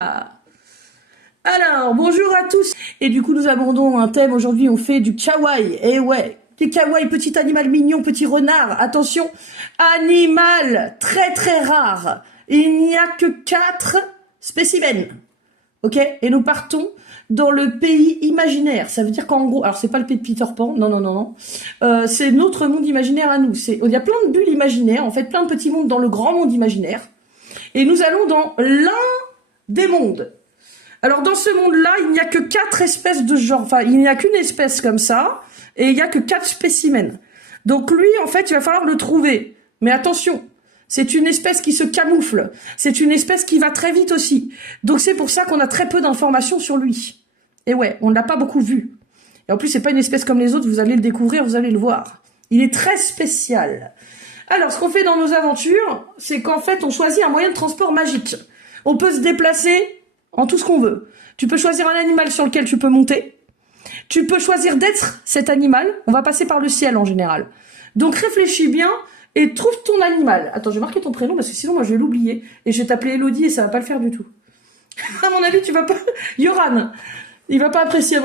Alors, bonjour à tous. Et du coup, nous abordons un thème. Aujourd'hui, on fait du kawaii. Et ouais, du kawaii, petit animal mignon, petit renard. Attention, animal très très rare. Il n'y a que 4 spécimens. Ok? Et nous partons dans le pays imaginaire. Ça veut dire qu'en gros, alors c'est pas le pays de Peter Pan, non. C'est notre monde imaginaire à nous. Il y a plein de bulles imaginaires, en fait, plein de petits mondes dans le grand monde imaginaire. Et nous allons dans l'un des mondes. Alors dans ce monde-là, il n'y a que 4 espèces de genre. Enfin, il n'y a qu'une espèce comme ça, et il n'y a que 4 spécimens. Donc lui, en fait, il va falloir le trouver. Mais attention, c'est une espèce qui se camoufle. C'est une espèce qui va très vite aussi. Donc c'est pour ça qu'on a très peu d'informations sur lui. Et ouais, on ne l'a pas beaucoup vu. Et en plus, c'est pas une espèce comme les autres, vous allez le découvrir, vous allez le voir. Il est très spécial. Alors, ce qu'on fait dans nos aventures, c'est qu'en fait, on choisit un moyen de transport magique. On peut se déplacer en tout ce qu'on veut. Tu peux choisir un animal sur lequel tu peux monter. Tu peux choisir d'être cet animal. On va passer par le ciel en général. Donc réfléchis bien et trouve ton animal. Attends, je vais marquer ton prénom parce que sinon moi je vais l'oublier. Et je vais t'appeler Elodie et ça va pas le faire du tout. À mon avis, tu vas pas... Yoran, il va pas apprécier à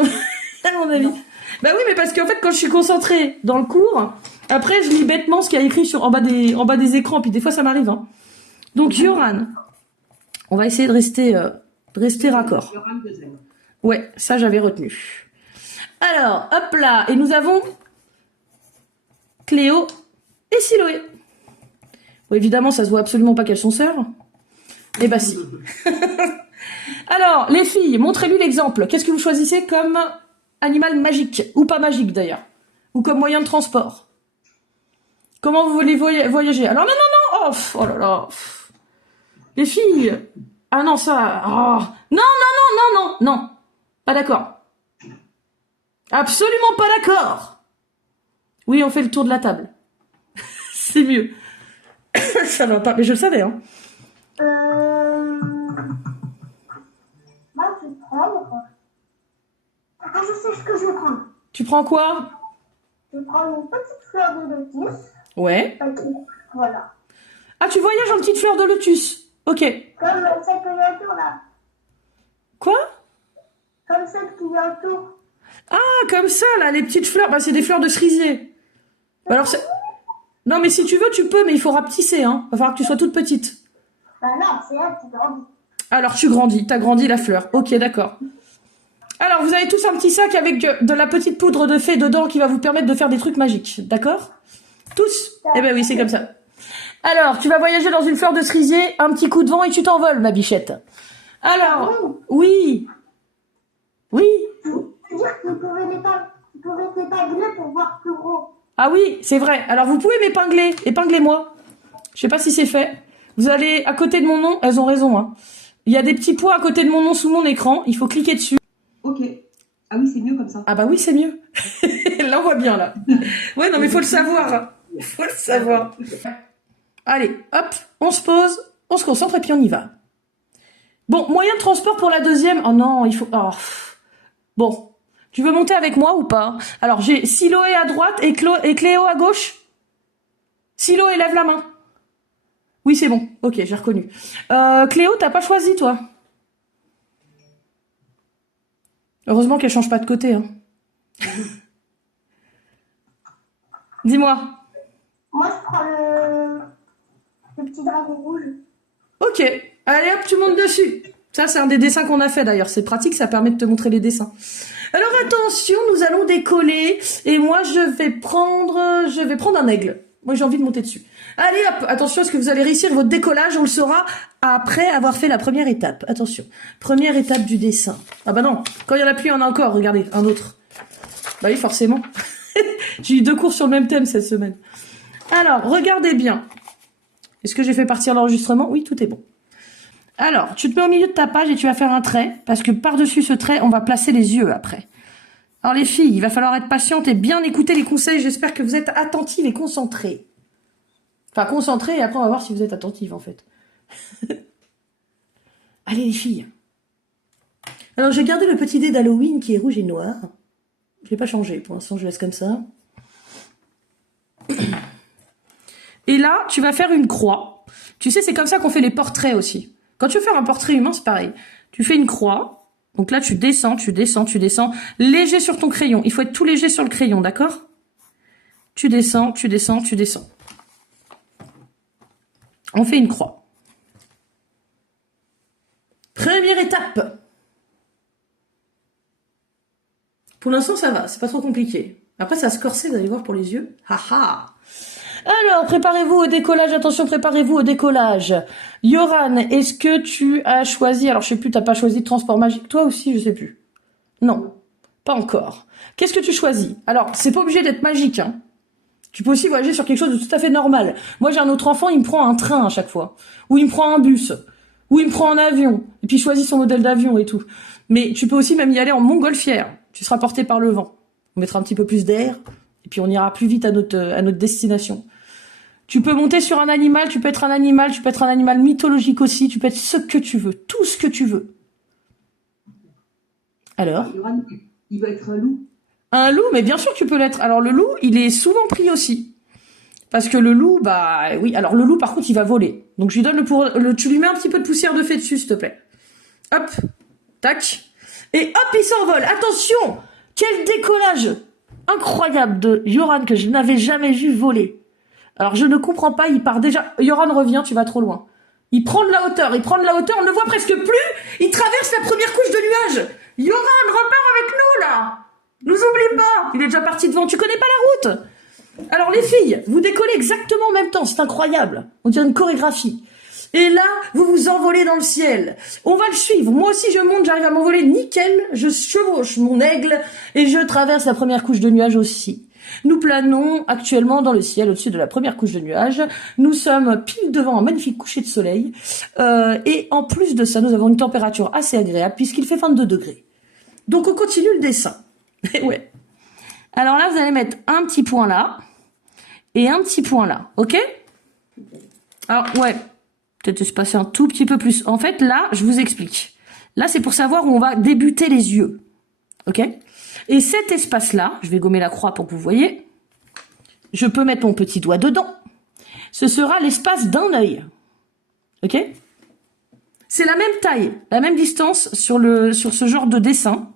mon avis. Non. Bah oui, mais parce qu'en fait, quand je suis concentrée dans le cours, après je lis bêtement ce qu'il y a écrit en bas des écrans. Puis des fois ça m'arrive. Hein. Donc Yoran, on va essayer de rester raccord. Ouais, ça j'avais retenu. Alors, hop là, et nous avons Cléo et Siloé. Bon, évidemment, ça se voit absolument pas qu'elles sont sœurs. Eh bah si. Alors, les filles, montrez-lui l'exemple. Qu'est-ce que vous choisissez comme animal magique, ou pas magique d'ailleurs, ou comme moyen de transport? Comment vous voulez voyager? Alors non, oh là là. Les filles. Ah non, ça... Oh. Non, pas d'accord. Absolument pas d'accord. Oui, on fait le tour de la table. C'est mieux. Ça va pas, mais je le savais, hein. Moi, je vais prendre... Ah, je sais ce que je vais prendre. Tu prends quoi? Je vais prendre une petite fleur de lotus. Ouais. Voilà. Ah, tu voyages en petite fleur de lotus. Ok. Comme celle qui est autour, là. Quoi? Comme celle qui est autour. Ah, comme ça, là, les petites fleurs. Bah, c'est des fleurs de cerisier. Alors, non, mais si tu veux, tu peux, mais il faut rapetisser, hein. Il va falloir que tu sois toute petite. Bah non, c'est elle qui grandit. Alors, tu grandis. T'as grandi la fleur. Ok, d'accord. Alors, vous avez tous un petit sac avec de la petite poudre de fée dedans qui va vous permettre de faire des trucs magiques. D'accord? Tous? Eh ben oui, c'est comme ça. Alors, tu vas voyager dans une fleur de cerisier, un petit coup de vent et tu t'envoles, ma bichette. Alors, oui. Oui. C'est-à-dire que vous pouvez t'épingler pour voir plus gros. Ah oui, c'est vrai. Alors, vous pouvez m'épingler. Épinglez-moi. Je sais pas si c'est fait. Vous allez à côté de mon nom. Elles ont raison, hein. Il y a des petits points à côté de mon nom sous mon écran. Il faut cliquer dessus. Ok. Ah oui, c'est mieux comme ça. Ah bah oui, c'est mieux. Là, on voit bien, là. Ouais, non, mais faut le savoir. Faut le savoir. Allez, hop, on se pose, on se concentre et puis on y va. Bon, moyen de transport pour la deuxième. Oh non, il faut... Oh. Bon, tu veux monter avec moi ou pas? Alors, j'ai Siloé à droite et Cléo à gauche. Siloé, lève la main. Oui, c'est bon. Ok, j'ai reconnu. Cléo, t'as pas choisi, toi? Heureusement qu'elle change pas de côté. Hein. Dis-moi. Moi, je prends le petit dragon rouge. Ok. Allez hop, tu montes dessus. Ça, c'est un des dessins qu'on a fait d'ailleurs. C'est pratique, ça permet de te montrer les dessins. Alors attention, nous allons décoller. Et moi, je vais prendre un aigle. Moi, j'ai envie de monter dessus. Allez hop, attention, est-ce que vous allez réussir votre décollage? On le saura après avoir fait la première étape. Attention, première étape du dessin. Ah bah non, quand il y en a plus, il y en a encore. Regardez, un autre. Bah oui, forcément. J'ai eu 2 cours sur le même thème cette semaine. Alors, regardez bien. Est-ce que j'ai fait partir l'enregistrement? Oui, tout est bon. Alors, tu te mets au milieu de ta page et tu vas faire un trait, parce que par-dessus ce trait, on va placer les yeux après. Alors les filles, il va falloir être patiente et bien écouter les conseils. J'espère que vous êtes attentives et concentrées. Enfin, concentrées, et après on va voir si vous êtes attentives en fait. Allez les filles. Alors j'ai gardé le petit dé d'Halloween qui est rouge et noir. Je l'ai pas changé, pour l'instant je laisse comme ça. Et là, tu vas faire une croix. Tu sais, c'est comme ça qu'on fait les portraits aussi. Quand tu veux faire un portrait humain, c'est pareil. Tu fais une croix. Donc là, tu descends, tu descends, tu descends. Léger sur ton crayon. Il faut être tout léger sur le crayon, d'accord? Tu descends, tu descends, tu descends. On fait une croix. Première étape. Pour l'instant, ça va. C'est pas trop compliqué. Après, ça va se corser, vous allez voir, pour les yeux. Haha. Alors, préparez-vous au décollage. Attention, préparez-vous au décollage. Yoran, est-ce que tu as choisi... Alors, je sais plus, t'as pas choisi de transport magique. Toi aussi, je sais plus. Non, pas encore. Qu'est-ce que tu choisis? Alors, c'est pas obligé d'être magique, hein. Tu peux aussi voyager sur quelque chose de tout à fait normal. Moi, j'ai un autre enfant, il me prend un train à chaque fois. Ou il me prend un bus. Ou il me prend un avion. Et puis, il choisit son modèle d'avion et tout. Mais tu peux aussi même y aller en montgolfière. Tu seras porté par le vent. On mettra un petit peu plus d'air. Et puis, on ira plus vite à notre destination. Tu peux monter sur un animal, tu peux être un animal, tu peux être un animal mythologique aussi, tu peux être ce que tu veux, tout ce que tu veux. Alors? Il va être un loup. Un loup, mais bien sûr que tu peux l'être. Alors le loup, il est souvent pris aussi. Parce que le loup, bah oui, alors le loup par contre, il va voler. Donc je lui donne tu lui mets un petit peu de poussière de fée dessus, s'il te plaît. Hop, tac. Et hop, il s'envole. Attention! Quel décollage incroyable de Yoran que je n'avais jamais vu voler. Alors je ne comprends pas, il part déjà... Yoran, reviens, tu vas trop loin. Il prend de la hauteur, on ne le voit presque plus. Il traverse la première couche de nuages. Yoran, repars avec nous, là. Nous oublie pas. Il est déjà parti devant, tu connais pas la route. Alors les filles, vous décollez exactement en même temps, c'est incroyable. On dirait une chorégraphie. Et là, vous vous envolez dans le ciel. On va le suivre. Moi aussi, je monte, j'arrive à m'envoler nickel. Je chevauche mon aigle et je traverse la première couche de nuages aussi. Nous planons actuellement dans le ciel au-dessus de la première couche de nuages. Nous sommes pile devant un magnifique coucher de soleil. Et en plus de ça, nous avons une température assez agréable puisqu'il fait 22 degrés. Donc on continue le dessin. Ouais. Alors là, vous allez mettre un petit point là et un petit point là. Ok? Alors, ouais. Peut-être se passer un tout petit peu plus. En fait, là, je vous explique. Là, c'est pour savoir où on va débuter les yeux. Ok? Et cet espace-là, je vais gommer la croix pour que vous voyez. Je peux mettre mon petit doigt dedans. Ce sera l'espace d'un œil. Ok? C'est la même taille, la même distance sur ce genre de dessin.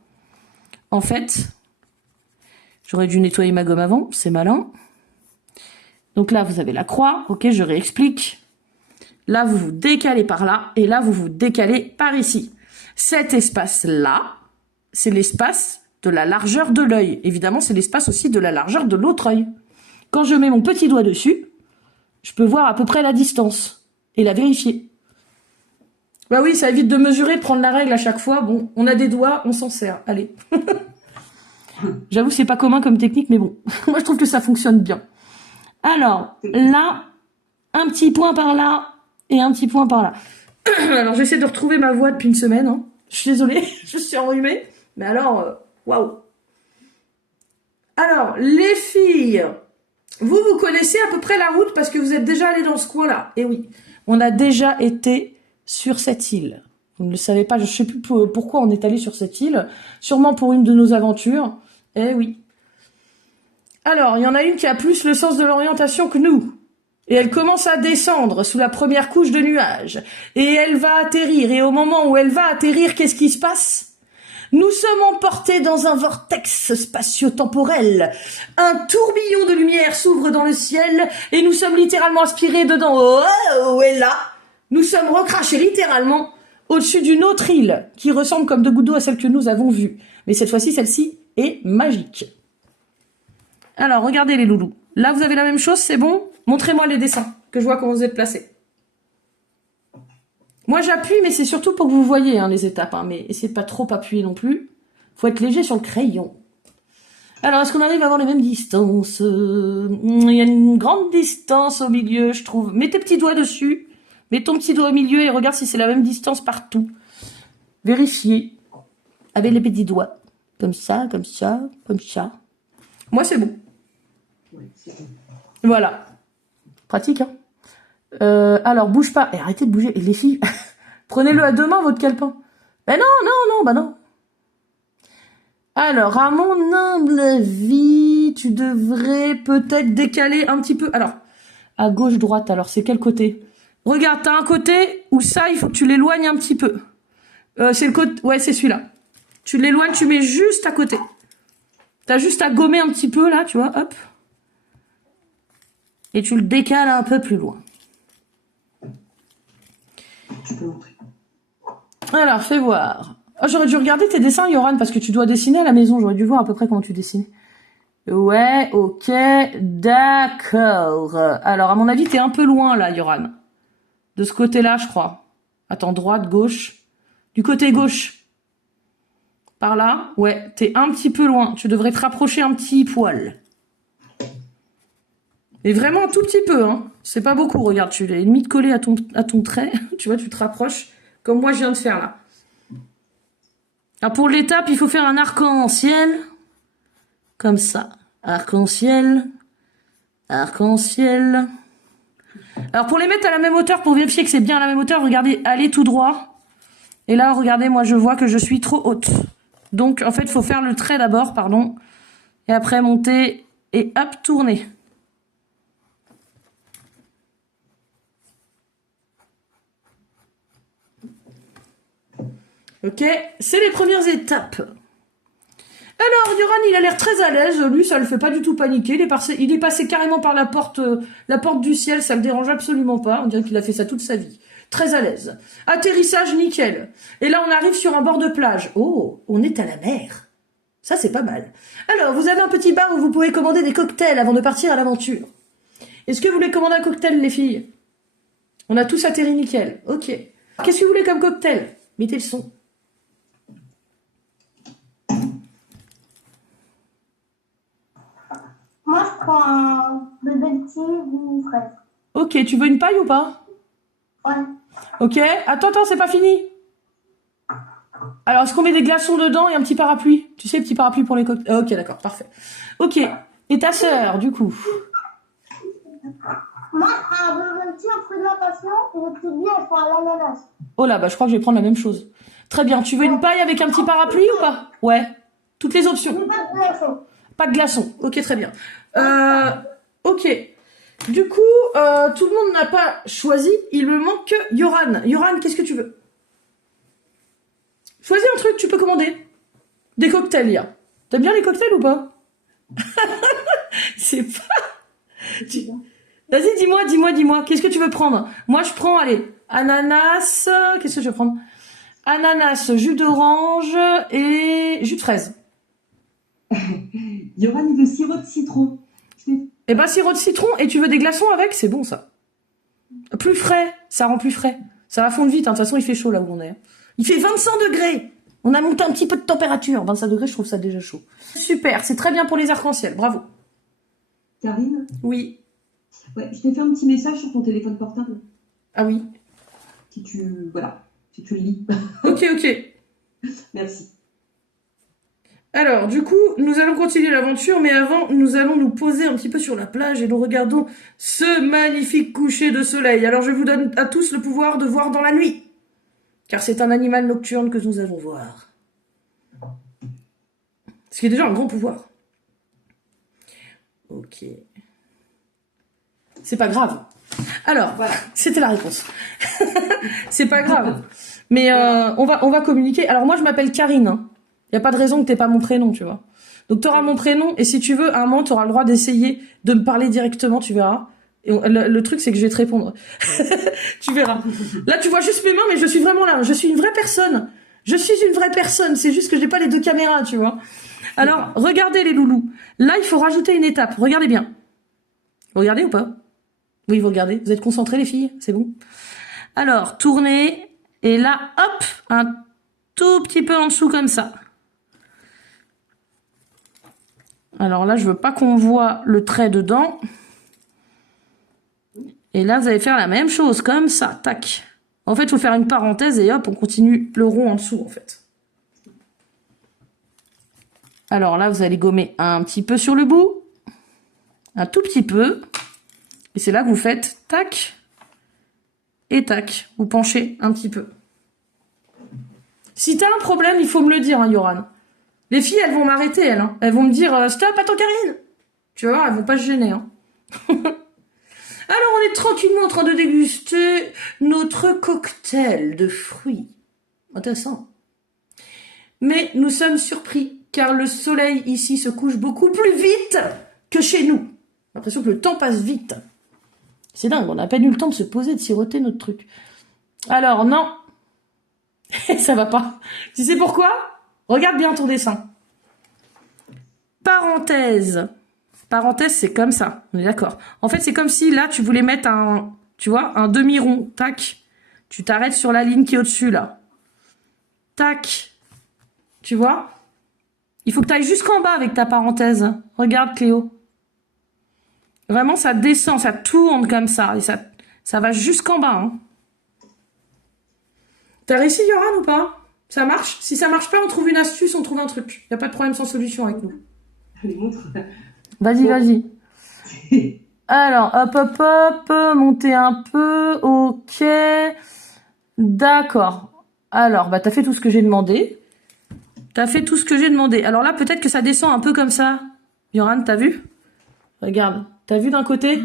En fait, j'aurais dû nettoyer ma gomme avant, c'est malin. Donc là, vous avez la croix. Ok, je réexplique. Là, vous vous décalez par là. Et là, vous vous décalez par ici. Cet espace-là, c'est l'espace de la largeur de l'œil. Évidemment, c'est l'espace aussi de la largeur de l'autre œil. Quand je mets mon petit doigt dessus, je peux voir à peu près la distance et la vérifier. Bah oui, ça évite de mesurer, de prendre la règle à chaque fois. Bon, on a des doigts, on s'en sert. Allez. J'avoue, c'est pas commun comme technique, mais bon. Moi, je trouve que ça fonctionne bien. Alors, là, un petit point par là et un petit point par là. Alors, j'essaie de retrouver ma voix depuis une semaine. Hein. Je suis désolée, je suis enrhumée. Mais alors, waouh. Alors, les filles, vous connaissez à peu près la route parce que vous êtes déjà allées dans ce coin-là. Et oui, on a déjà été sur cette île. Vous ne le savez pas, je ne sais plus pourquoi on est allé sur cette île. Sûrement pour une de nos aventures. Eh oui. Alors, il y en a une qui a plus le sens de l'orientation que nous. Et elle commence à descendre sous la première couche de nuages. Et elle va atterrir. Et au moment où elle va atterrir, qu'est-ce qui se passe? Nous sommes emportés dans un vortex spatio-temporel. Un tourbillon de lumière s'ouvre dans le ciel et nous sommes littéralement aspirés dedans. Oh, et là, nous sommes recrachés littéralement au-dessus d'une autre île qui ressemble comme deux gouttes d'eau à celle que nous avons vue. Mais cette fois-ci, celle-ci est magique. Alors, regardez les loulous. Là, vous avez la même chose, c'est bon? Montrez-moi les dessins, que je vois comment vous êtes placés. Moi, j'appuie, mais c'est surtout pour que vous voyez hein, les étapes. Hein, mais essayez de pas trop appuyer non plus. Faut être léger sur le crayon. Alors, est-ce qu'on arrive à avoir les mêmes distances? Il y a une grande distance au milieu, je trouve. Mets tes petits doigts dessus. Mets ton petit doigt au milieu et regarde si c'est la même distance partout. Vérifiez. Avec les petits doigts. Comme ça, comme ça, comme ça. Moi, c'est bon. Ouais, c'est bon. Voilà. Pratique, hein. Alors, bouge pas. Et arrêtez de bouger. Et les filles, prenez-le à deux mains, votre calepin. Ben non, bah non. Alors, à mon humble avis, tu devrais peut-être décaler un petit peu. Alors, à gauche, droite, alors c'est quel côté? Regarde, t'as un côté où ça, il faut que tu l'éloignes un petit peu. C'est le côté... Ouais, c'est celui-là. Tu l'éloignes, tu mets juste à côté. T'as juste à gommer un petit peu, là, tu vois, hop. Et tu le décales un peu plus loin. Tu peux montrer. Alors, fais voir. Oh, j'aurais dû regarder tes dessins, Yoran, parce que tu dois dessiner à la maison. J'aurais dû voir à peu près comment tu dessines. Ouais, ok, d'accord. Alors, à mon avis, t'es un peu loin, là, Yoran. De ce côté-là, je crois. Attends, droite, gauche. Du côté gauche. Par là. Ouais, t'es un petit peu loin. Tu devrais te rapprocher un petit poil. Et vraiment un tout petit peu, hein. C'est pas beaucoup, regarde. Tu l'as limite collé à ton trait. Tu vois, tu te rapproches. Comme moi, je viens de faire, là. Alors, pour l'étape, il faut faire un arc-en-ciel. Comme ça. Arc-en-ciel. Arc-en-ciel. Alors, pour les mettre à la même hauteur, pour vérifier que c'est bien à la même hauteur, regardez, allez tout droit. Et là, regardez, moi, je vois que je suis trop haute. Donc, en fait, il faut faire le trait d'abord, pardon. Et après, monter et hop, tourner. Ok, c'est les premières étapes. Alors, Yoran, il a l'air très à l'aise. Lui, ça le fait pas du tout paniquer. Il est passé carrément par la porte du ciel. Ça le dérange absolument pas. On dirait qu'il a fait ça toute sa vie. Très à l'aise. Atterrissage nickel. Et là, on arrive sur un bord de plage. Oh, on est à la mer. Ça, c'est pas mal. Alors, vous avez un petit bar où vous pouvez commander des cocktails avant de partir à l'aventure. Est-ce que vous voulez commander un cocktail, les filles? On a tous atterri nickel. Ok. Qu'est-ce que vous voulez comme cocktail? Mettez le son. Moi, je prends un bubble tea ou fraise. Ok, tu veux une paille ou pas? Ouais. Ok, attends, c'est pas fini. Alors, est-ce qu'on met des glaçons dedans et un petit parapluie? Tu sais, petit parapluie pour les cocktails. Ok, d'accord, parfait. Ok, et ta sœur, du coup? Moi, je prends un bubble tea au fruit de la passion et les petits billes, elles sont à l'ananas. Oh là, bah je crois que je vais prendre la même chose. Très bien, tu veux une paille avec un petit parapluie ou pas? Ouais, toutes les options. Pas de glaçons. Pas de glaçons, ok, très bien. Ok, du coup, tout le monde n'a pas choisi, il me manque que Yoran. Yoran, qu'est-ce que tu veux? Choisis un truc, tu peux commander. Des cocktails, il y a. T'aimes bien les cocktails ou pas? C'est pas... Vas-y, dis-moi, qu'est-ce que tu veux prendre? Moi, je prends, allez, ananas, qu'est-ce que je vais prendre? Ananas, jus d'orange et jus de fraise. Yoran, il veut sirop de citron. Eh ben, sirop de citron, et tu veux des glaçons avec? C'est bon, ça. Plus frais, ça rend plus frais. Ça va fondre vite, hein. De toute façon, il fait chaud là où on est. Il fait 25 degrés. On a monté un petit peu de température. 25 degrés, je trouve ça déjà chaud. Super, c'est très bien pour les arcs-en-ciel, bravo. Karine? Oui. Ouais, je t'ai fait un petit message sur ton téléphone portable. Ah oui. Si tu le lis. Ok. Merci. Alors, du coup, nous allons continuer l'aventure, mais avant, nous allons nous poser un petit peu sur la plage et nous regardons ce magnifique coucher de soleil. Alors, je vous donne à tous le pouvoir de voir dans la nuit, car c'est un animal nocturne que nous allons voir. Ce qui est déjà un grand pouvoir. Ok. C'est pas grave. Alors, voilà, c'était la réponse. C'est pas grave. Mais on va communiquer. Alors, moi, je m'appelle Karine, hein. Il n'y a pas de raison que t'aies pas mon prénom, tu vois. Donc, t'auras mon prénom, et si tu veux, à un moment, t'auras le droit d'essayer de me parler directement, tu verras. Et le truc, c'est que je vais te répondre. Tu verras. Là, tu vois juste mes mains, mais je suis vraiment là. Je suis une vraie personne. C'est juste que j'ai pas les deux caméras, tu vois. Alors, regardez les loulous. Là, il faut rajouter une étape. Regardez bien. Vous regardez ou pas? Oui, vous regardez. Vous êtes concentrés, les filles? C'est bon? Alors, tournez. Et là, hop, un tout petit peu en dessous comme ça. Alors là, je veux pas qu'on voit le trait dedans. Et là, vous allez faire la même chose, comme ça, tac. En fait, il faut faire une parenthèse et hop, on continue le rond en dessous, en fait. Alors là, vous allez gommer un petit peu sur le bout. Un tout petit peu. Et c'est là que vous faites tac et tac. Vous penchez un petit peu. Si t'as un problème, il faut me le dire, hein, Yoran. Les filles, elles vont m'arrêter, elles. Hein. Elles vont me dire stop, attends, Karine. Tu vas voir, elles vont pas se gêner. Hein. Alors, on est tranquillement en train de déguster notre cocktail de fruits. Intéressant. Mais nous sommes surpris, car le soleil ici se couche beaucoup plus vite que chez nous. J'ai l'impression que le temps passe vite. C'est dingue, on n'a à peine eu le temps de se poser, de siroter notre truc. Alors, non. Ça va pas. Tu sais pourquoi? Regarde bien ton dessin. Parenthèse. Parenthèse, c'est comme ça. On est d'accord. En fait, c'est comme si là, tu voulais mettre un, tu vois, un demi-rond. Tac. Tu t'arrêtes sur la ligne qui est au-dessus, là. Tac. Tu vois? Il faut que tu ailles jusqu'en bas avec ta parenthèse. Regarde, Cléo. Vraiment, ça descend, ça tourne comme ça. Et ça va jusqu'en bas. Hein. T'as réussi, Yoran, ou pas? Ça marche? Si ça marche pas, on trouve une astuce, on trouve un truc. Y a pas de problème sans solution avec nous. Allez, montre. Vas-y, vas-y. Alors, hop, hop, hop, montez un peu, ok. D'accord. Alors, bah, t'as fait tout ce que j'ai demandé. T'as fait tout ce que j'ai demandé. Alors là, peut-être que ça descend un peu comme ça. Yoran, t'as vu? Regarde, t'as vu d'un côté?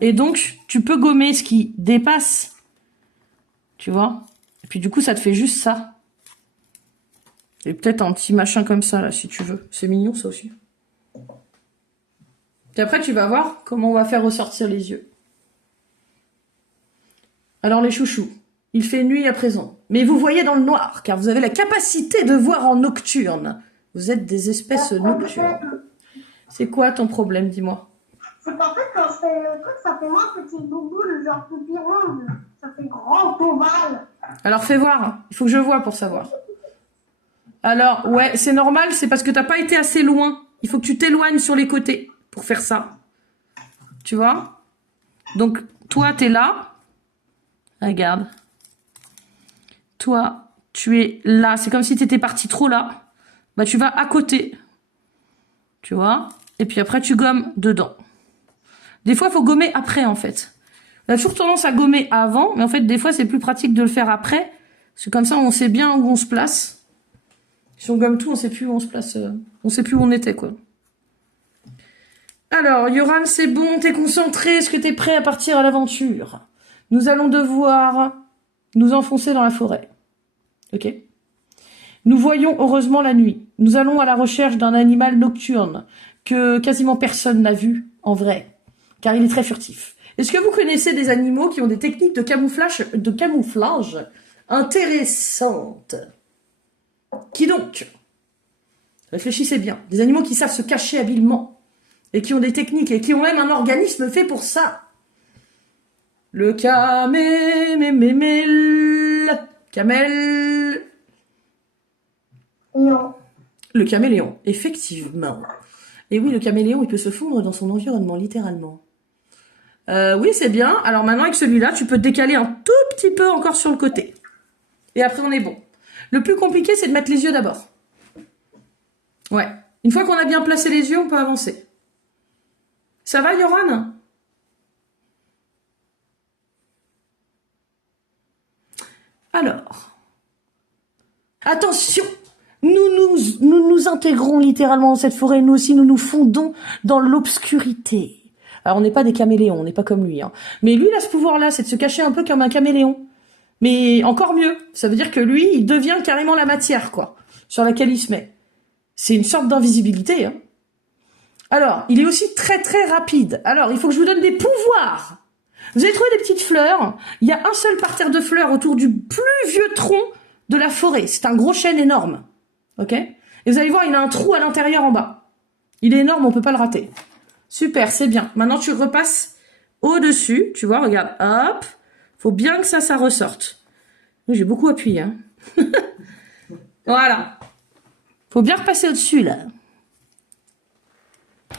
Et donc, tu peux gommer ce qui dépasse. Tu vois? Et puis du coup, ça te fait juste ça. Et peut-être un petit machin comme ça, là, si tu veux. C'est mignon, ça aussi. Et après, tu vas voir comment on va faire ressortir les yeux. Alors, les chouchous, il fait nuit à présent. Mais vous voyez dans le noir, car vous avez la capacité de voir en nocturne. Vous êtes des espèces nocturnes. C'est quoi ton problème, dis-moi? C'est qu'en fait, quand je fais le truc, ça fait moins petit bouboule, genre pipi ronde. Ça fait grand ovale. Alors, fais voir. Il faut que je vois pour savoir. Alors, ouais, c'est normal, c'est parce que t'as pas été assez loin. Il faut que tu t'éloignes sur les côtés pour faire ça. Tu vois? Donc, toi, t'es là. Regarde. Toi, tu es là. C'est comme si t'étais parti trop là. Bah, tu vas à côté. Tu vois? Et puis après, tu gommes dedans. Des fois, il faut gommer après, en fait. On a toujours tendance à gommer avant, mais en fait, des fois, c'est plus pratique de le faire après. Parce que comme ça, on sait bien où on se place. Si on gomme tout, on sait plus où on se place. On sait plus où on était, quoi. Alors, Yoran, c'est bon, t'es concentré, est-ce que t'es prêt à partir à l'aventure? Nous allons devoir nous enfoncer dans la forêt. Ok? Nous voyons heureusement la nuit. Nous allons à la recherche d'un animal nocturne que quasiment personne n'a vu en vrai, car il est très furtif. Est-ce que vous connaissez des animaux qui ont des techniques de camouflage intéressantes? Qui donc? Réfléchissez bien. Des animaux qui savent se cacher habilement et qui ont des techniques et qui ont même un organisme fait pour ça. Le camel. Non. Le caméléon, effectivement. Et oui, le caméléon, il peut se fondre dans son environnement, littéralement. Oui, c'est bien. Alors maintenant, avec celui-là, tu peux te décaler un tout petit peu encore sur le côté. Et après, on est bon. Le plus compliqué, c'est de mettre les yeux d'abord. Ouais. Une fois qu'on a bien placé les yeux, on peut avancer. Ça va, Yoran? Alors. Attention! Nous intégrons littéralement dans cette forêt. Nous aussi, nous nous fondons dans l'obscurité. Alors, on n'est pas des caméléons, on n'est pas comme lui. Hein. Mais lui, il a ce pouvoir-là, c'est de se cacher un peu comme un caméléon. Mais encore mieux, ça veut dire que lui, il devient carrément la matière, quoi, sur laquelle il se met. C'est une sorte d'invisibilité. Hein. Alors, il est aussi très très rapide. Alors, il faut que je vous donne des pouvoirs. Vous avez trouvé des petites fleurs. Il y a un seul parterre de fleurs autour du plus vieux tronc de la forêt. C'est un gros chêne énorme. Ok? Et vous allez voir, il a un trou à l'intérieur en bas. Il est énorme, on peut pas le rater. Super, c'est bien. Maintenant, tu repasses au-dessus. Tu vois, regarde. Hop. Faut bien que ça ressorte. J'ai beaucoup appuyé. Hein. Voilà. Faut bien repasser au-dessus, là.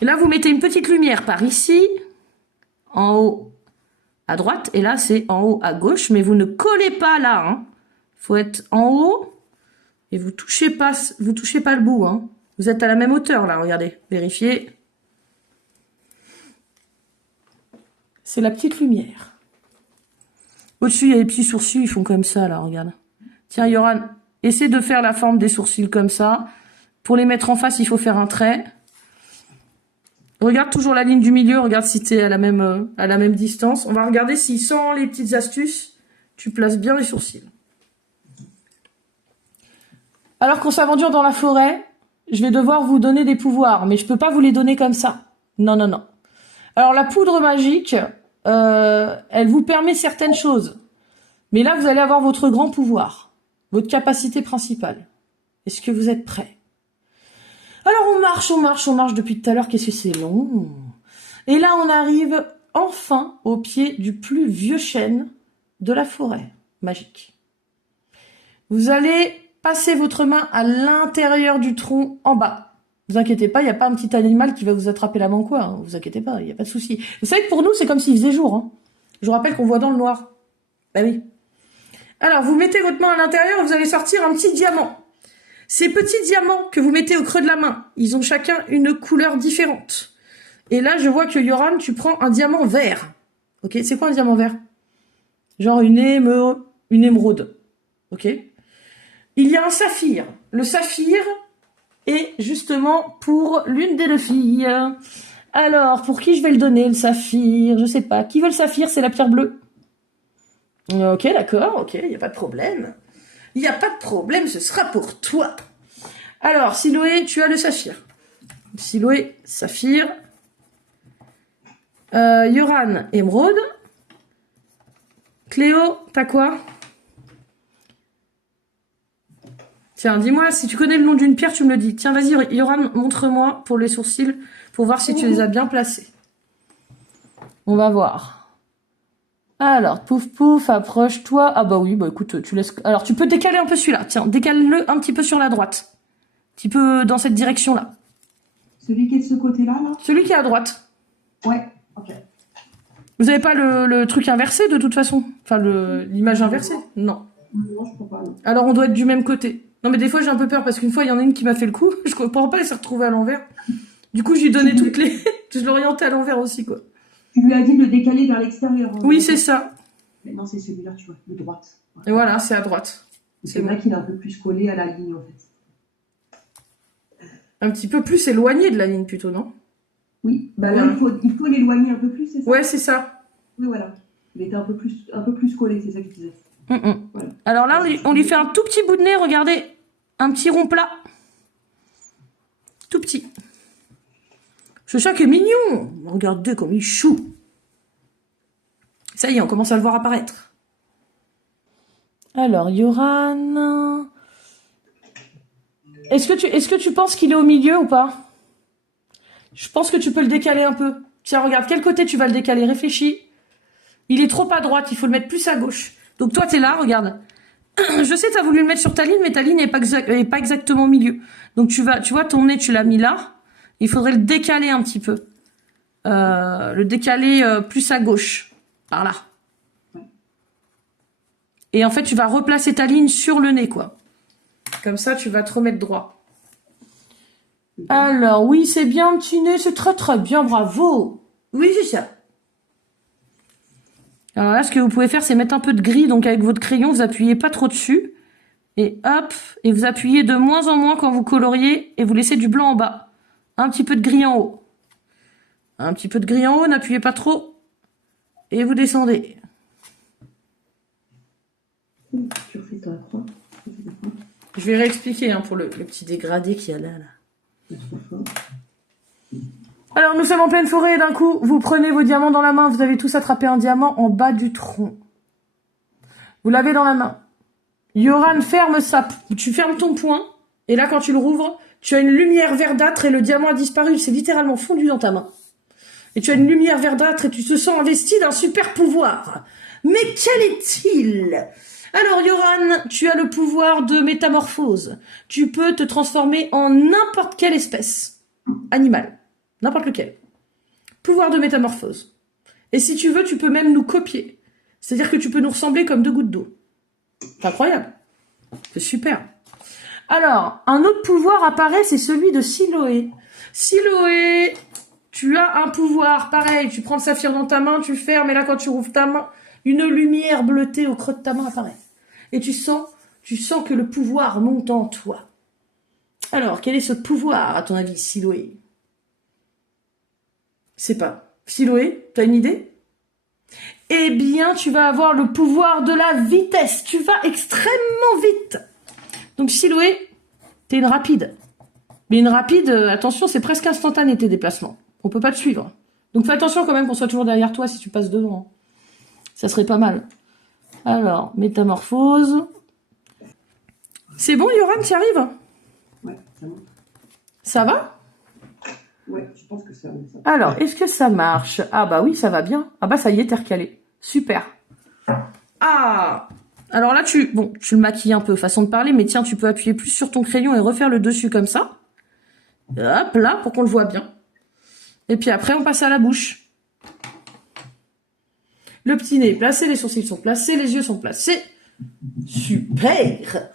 Et là, vous mettez une petite lumière par ici, en haut à droite, et là, c'est en haut à gauche, mais vous ne collez pas là. Hein. Faut être en haut, et vous touchez pas le bout. Hein. Vous êtes à la même hauteur, là, regardez. Vérifiez. C'est la petite lumière. Au-dessus, il y a les petits sourcils, ils font comme ça, là, regarde. Tiens, Yoran, essaie de faire la forme des sourcils comme ça. Pour les mettre en face, il faut faire un trait. Regarde toujours la ligne du milieu, regarde si t'es à la même distance. On va regarder si, sans les petites astuces, tu places bien les sourcils. Alors qu'on s'aventure dans la forêt, je vais devoir vous donner des pouvoirs, mais je peux pas vous les donner comme ça. Non, non, non. Alors la poudre magique, elle vous permet certaines choses. Mais là, vous allez avoir votre grand pouvoir, votre capacité principale. Est-ce que vous êtes prêts? Alors on marche depuis tout à l'heure, qu'est-ce que c'est long. Et là, on arrive enfin au pied du plus vieux chêne de la forêt magique. Vous allez passer votre main à l'intérieur du tronc en bas. Vous inquiétez pas, il n'y a pas un petit animal qui va vous attraper la main ou quoi. Hein. Vous inquiétez pas, il n'y a pas de souci. Vous savez que pour nous, c'est comme s'il faisait jour. Hein. Je vous rappelle qu'on voit dans le noir. Bah oui. Alors, vous mettez votre main à l'intérieur et vous allez sortir un petit diamant. Ces petits diamants que vous mettez au creux de la main, ils ont chacun une couleur différente. Et là, je vois que Yoran, tu prends un diamant vert. Ok, c'est quoi un diamant vert? Genre une émeraude. Ok. Il y a un saphir. Le saphir est justement pour l'une des deux filles. Alors, pour qui je vais le donner, le saphir? Je sais pas. Qui veut le saphir? C'est la pierre bleue. Ok, d'accord, ok, il n'y a pas de problème. Il n'y a pas de problème, ce sera pour toi. Alors, Siloé, tu as le saphir. Siloé, saphir. Yoran, émeraude. Cléo, t'as quoi? Tiens, dis-moi, si tu connais le nom d'une pierre, tu me le dis. Tiens, vas-y, Yoran, montre-moi pour les sourcils, pour voir si tu les as bien placés. On va voir. Alors, pouf pouf, approche-toi. Ah bah oui, bah écoute, tu laisses... Alors, tu peux décaler un peu celui-là. Tiens, décale-le un petit peu sur la droite. Un petit peu dans cette direction-là. Celui qui est de ce côté-là, là? Celui qui est à droite. Ouais, ok. Vous avez pas le truc inversé, de toute façon? Enfin, l'image inversée? Non. Non, je crois pas. Non. Alors, on doit être du même côté. Non, mais des fois, j'ai un peu peur, parce qu'une fois, il y en a une qui m'a fait le coup. Je comprends pas, elle s'est retrouvée à l'envers. Du coup, je lui donnais toutes les... Je l'orientais à l'envers aussi, quoi. Tu lui as dit de le décaler vers l'extérieur. Oui, c'est ça. Mais non, c'est celui-là, tu vois, de droite. Et voilà, c'est à droite. C'est vrai qu'il est un peu plus collé à la ligne, en fait. Un petit peu plus éloigné de la ligne, plutôt, non? Oui, bah là, il faut l'éloigner un peu plus, c'est ça? Ouais, c'est ça. Oui, voilà. Il était un peu plus collé, c'est ça que je disais. Voilà. Alors là, on lui fait un tout petit bout de nez, regardez. Un petit rond plat. Tout petit. Ce chat qui est mignon. Regardez comme il choue. Ça y est, on commence à le voir apparaître. Alors, Yoran... Est-ce que tu penses qu'il est au milieu ou pas? Je pense que tu peux le décaler un peu. Tiens, regarde, quel côté tu vas le décaler? Réfléchis. Il est trop à droite, il faut le mettre plus à gauche. Donc toi, t'es là, regarde. Je sais, t'as voulu le mettre sur ta ligne, mais ta ligne n'est pas exactement au milieu. Donc tu vois, ton nez, tu l'as mis là. Il faudrait le décaler un petit peu. Le décaler plus à gauche. Par là. Et en fait, tu vas replacer ta ligne sur le nez, quoi. Comme ça, tu vas te remettre droit. Alors, oui, c'est bien, petit nez, c'est très très bien, bravo. Oui, c'est ça. Alors là, ce que vous pouvez faire, c'est mettre un peu de gris. Donc avec votre crayon, vous appuyez pas trop dessus. Et hop, et vous appuyez de moins en moins quand vous coloriez. Et vous laissez du blanc en bas. Un petit peu de gris en haut. Un petit peu de gris en haut, n'appuyez pas trop. Et vous descendez. Tu refais ta croix. Je vais réexpliquer hein, pour le petit dégradé qu'il y a là. Alors, nous sommes en pleine forêt et d'un coup, vous prenez vos diamants dans la main. Vous avez tous attrapé un diamant en bas du tronc. Vous l'avez dans la main. Yoran ferme tu fermes ton poing. Et là, quand tu le rouvres, tu as une lumière verdâtre et le diamant a disparu. Il s'est littéralement fondu dans ta main. Et tu as une lumière verdâtre et tu te sens investi d'un super pouvoir. Mais quel est-il? Alors, Yoran, tu as le pouvoir de métamorphose. Tu peux te transformer en n'importe quelle espèce animale. N'importe lequel. Pouvoir de métamorphose. Et si tu veux, tu peux même nous copier. C'est-à-dire que tu peux nous ressembler comme deux gouttes d'eau. C'est incroyable. C'est super. Alors, un autre pouvoir apparaît, c'est celui de Siloé. Siloé, tu as un pouvoir, pareil, tu prends le saphir dans ta main, tu fermes, et là, quand tu rouvres ta main, une lumière bleutée au creux de ta main apparaît. Et tu sens que le pouvoir monte en toi. Alors, quel est ce pouvoir, à ton avis, Siloé? C'est pas. Siloé, t'as une idée? Eh bien, tu vas avoir le pouvoir de la vitesse. Tu vas extrêmement vite. Donc, Siloé, t'es une rapide. Mais une rapide, attention, c'est presque instantané tes déplacements. On peut pas te suivre. Donc, fais attention quand même qu'on soit toujours derrière toi si tu passes devant. Ça serait pas mal. Alors, métamorphose. C'est bon, Yoran, tu y arrives? Ouais, ça monte. Ça va? Ouais, je pense que ça. Alors, est-ce que ça marche? Ah bah oui, ça va bien. Ah bah ça y est, t'es recalé. Super. Ah! Alors là, tu le maquilles un peu, façon de parler, mais tiens, tu peux appuyer plus sur ton crayon et refaire le dessus comme ça. Hop là, pour qu'on le voit bien. Et puis après, on passe à la bouche. Le petit nez est placé, les sourcils sont placés, les yeux sont placés. Super!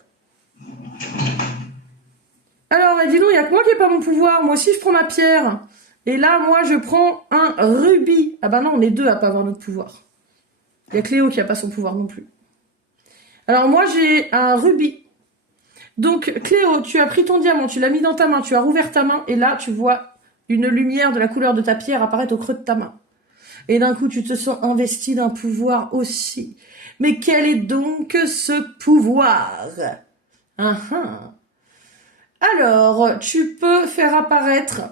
Alors, dis donc, il n'y a que moi qui n'ai pas mon pouvoir. Moi aussi, je prends ma pierre. Et là, moi, je prends un rubis. Ah bah non, on est deux à pas avoir notre pouvoir. Il y a Cléo qui n'a pas son pouvoir non plus. Alors, moi, j'ai un rubis. Donc, Cléo, tu as pris ton diamant, tu l'as mis dans ta main, tu as rouvert ta main, et là, tu vois une lumière de la couleur de ta pierre apparaître au creux de ta main. Et d'un coup, tu te sens investi d'un pouvoir aussi. Mais quel est donc ce pouvoir? Alors, tu peux faire apparaître,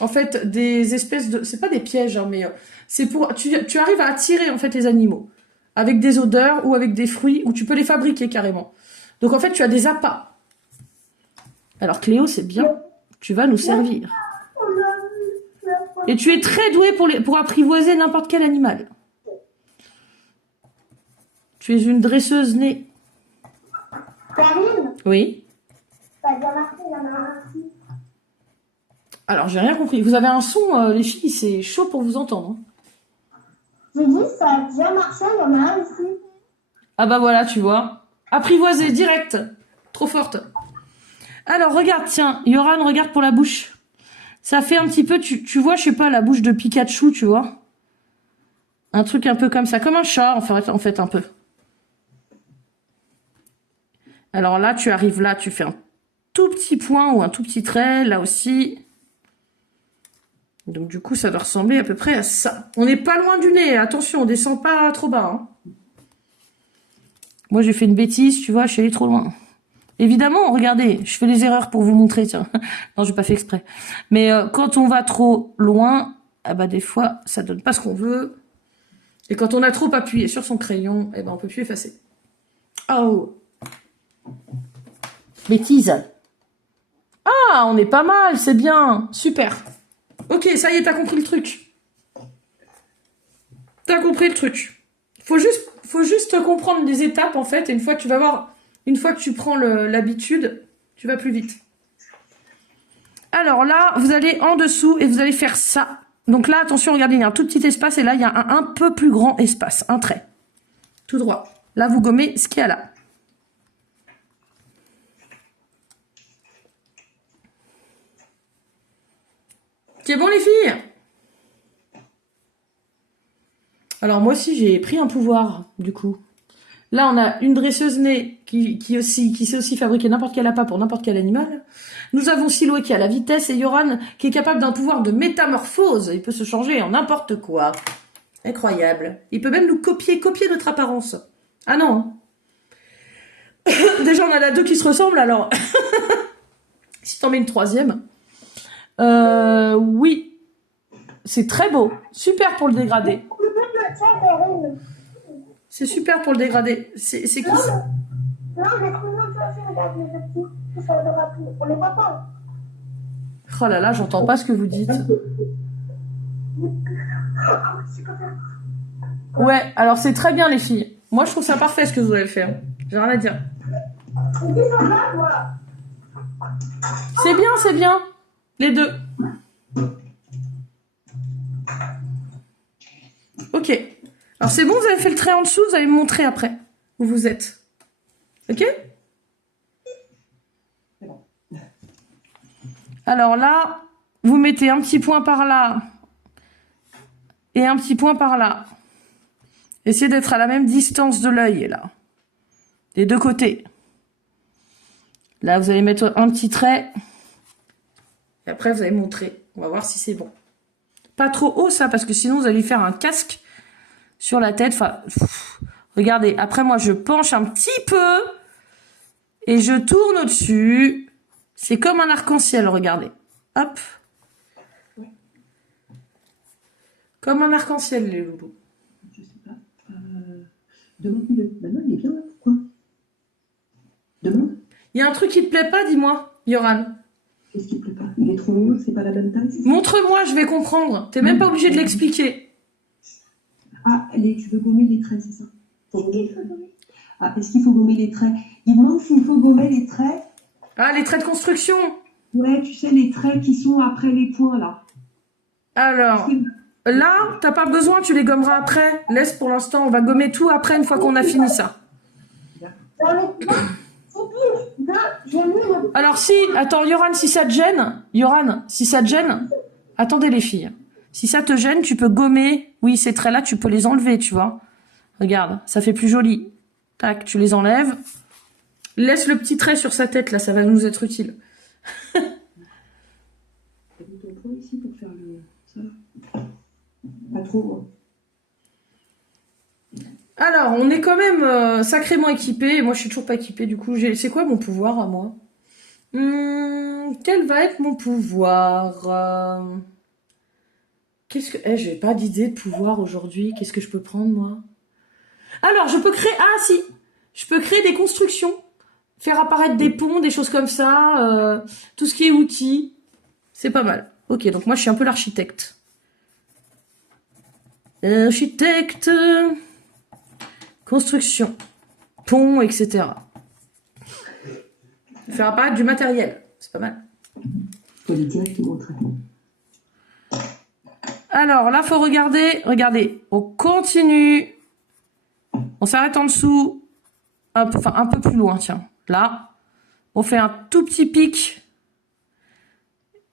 en fait, des espèces de... C'est pas des pièges, hein, mais c'est pour... Tu arrives à attirer, en fait, les animaux. Avec des odeurs ou avec des fruits, ou tu peux les fabriquer carrément. Donc, en fait, tu as des appâts. Alors, Cléo, c'est bien. Tu vas nous servir. Et tu es très doué pour apprivoiser n'importe quel animal. Tu es une dresseuse née. Karine, Oui. t'as bien marqué, il y en a un ici. Alors, j'ai rien compris. Vous avez un son, les filles, c'est chaud pour vous entendre. J'ai dit, ça a bien marché, il y en a un ici. Ah bah voilà, tu vois. Apprivoiser, direct. Trop forte. Alors, regarde, tiens. Yoran, regarde pour la bouche. Ça fait un petit peu, tu vois, je sais pas, la bouche de Pikachu, tu vois. Un truc un peu comme ça. Comme un chat, en fait, un peu. Alors là, tu arrives là, tu fais un tout petit point ou un tout petit trait, là aussi. Donc du coup, ça doit ressembler à peu près à ça. On n'est pas loin du nez, attention, on descend pas trop bas. Hein. Moi, j'ai fait une bêtise, tu vois, je suis allée trop loin. Évidemment, regardez, je fais les erreurs pour vous montrer, tiens. Non, j'ai pas fait exprès. Mais quand on va trop loin, ah bah des fois, ça donne pas ce qu'on veut. Et quand on a trop appuyé sur son crayon, eh ben on peut plus effacer. Oh. Bêtise. Ah, on est pas mal, c'est bien. Super. Ok, ça y est, t'as compris le truc. T'as compris le truc. Faut juste comprendre les étapes, en fait, et une fois que tu vas voir, une fois que tu prends l'habitude, tu vas plus vite. Alors là, vous allez en dessous et vous allez faire ça. Donc là, attention, regardez, il y a un tout petit espace et là, il y a un peu plus grand espace, un trait. Tout droit. Là, vous gommez ce qu'il y a là. C'est bon, les filles? Alors, moi aussi, j'ai pris un pouvoir, du coup. Là, on a une dresseuse née qui sait aussi fabriquer n'importe quel appât pour n'importe quel animal. Nous avons Siloé qui a la vitesse et Yoran qui est capable d'un pouvoir de métamorphose. Il peut se changer en n'importe quoi. Incroyable. Il peut même nous copier notre apparence. Ah non. Déjà, on en a deux qui se ressemblent, alors... si t'en mets une troisième... oui. C'est très beau. Super pour le dégradé. C'est super pour le dégradé. C'est qui ça? Non, j'ai trouvé autre chose, regarde les petits. On les voit pas. Oh là là, j'entends pas ce que vous dites. Ouais, alors c'est très bien les filles. Moi je trouve ça parfait ce que vous avez fait. J'ai rien à dire. C'est bien. Les deux. Ok. Alors c'est bon, vous avez fait le trait en dessous, vous allez me montrer après où vous êtes. Ok? C'est bon. Alors là, vous mettez un petit point par là et un petit point par là. Essayez d'être à la même distance de l'œil, là. Des deux côtés. Là, vous allez mettre un petit trait. Et après, vous allez montrer. On va voir si c'est bon. pas trop haut ça, parce que sinon vous allez lui faire un casque sur la tête. Enfin, regardez, après moi je penche un petit peu et je tourne au-dessus. C'est comme un arc-en-ciel, regardez. Hop. Comme un arc-en-ciel, les loulous. Je sais pas. Demande-le. Bah non, il est bien là. Pourquoi? Demande. Il y a un truc qui te plaît pas, dis-moi, Yoran. Qu'est-ce qui te plaît pas? Il est trop long, c'est pas la même taille, c'est ça? Montre-moi, je vais comprendre. T'es même pas obligé de l'expliquer. Ah, tu veux gommer les traits, c'est ça? Ah, est-ce qu'il faut gommer les traits? Il demande s'il faut gommer les traits. Ah, les traits de construction. Ouais, tu sais, les traits qui sont après les points, là. Alors, là, t'as pas besoin, tu les gommeras après. Laisse pour l'instant, on va gommer tout après une fois qu'on a fini ça. Alors si, attends, Yoran, si ça te gêne, attendez les filles. Si ça te gêne, tu peux gommer, oui, ces traits-là, tu peux les enlever, tu vois. Regarde, ça fait plus joli. Tac, tu les enlèves. Laisse le petit trait sur sa tête, là, ça va nous être utile. T'as mis ton point ici pour faire ça? Pas trop, hein. Alors, on est quand même sacrément équipés. Moi, je suis toujours pas équipée, du coup. C'est quoi mon pouvoir à moi? Quel va être mon pouvoir? Qu'est-ce que... j'ai pas d'idée de pouvoir aujourd'hui. Qu'est-ce que je peux prendre, moi? Alors, je peux créer... Ah, si! Je peux créer des constructions. Faire apparaître des ponts, des choses comme ça. Tout ce qui est outils. C'est pas mal. Ok, donc moi, je suis un peu l'architecte. Architecte... Construction, pont, etc. Faire apparaître du matériel, c'est pas mal. Faut aller directement au trait. Alors là, faut regarder, regardez, on continue, on s'arrête en dessous, un peu plus loin, tiens. Là, on fait un tout petit pic,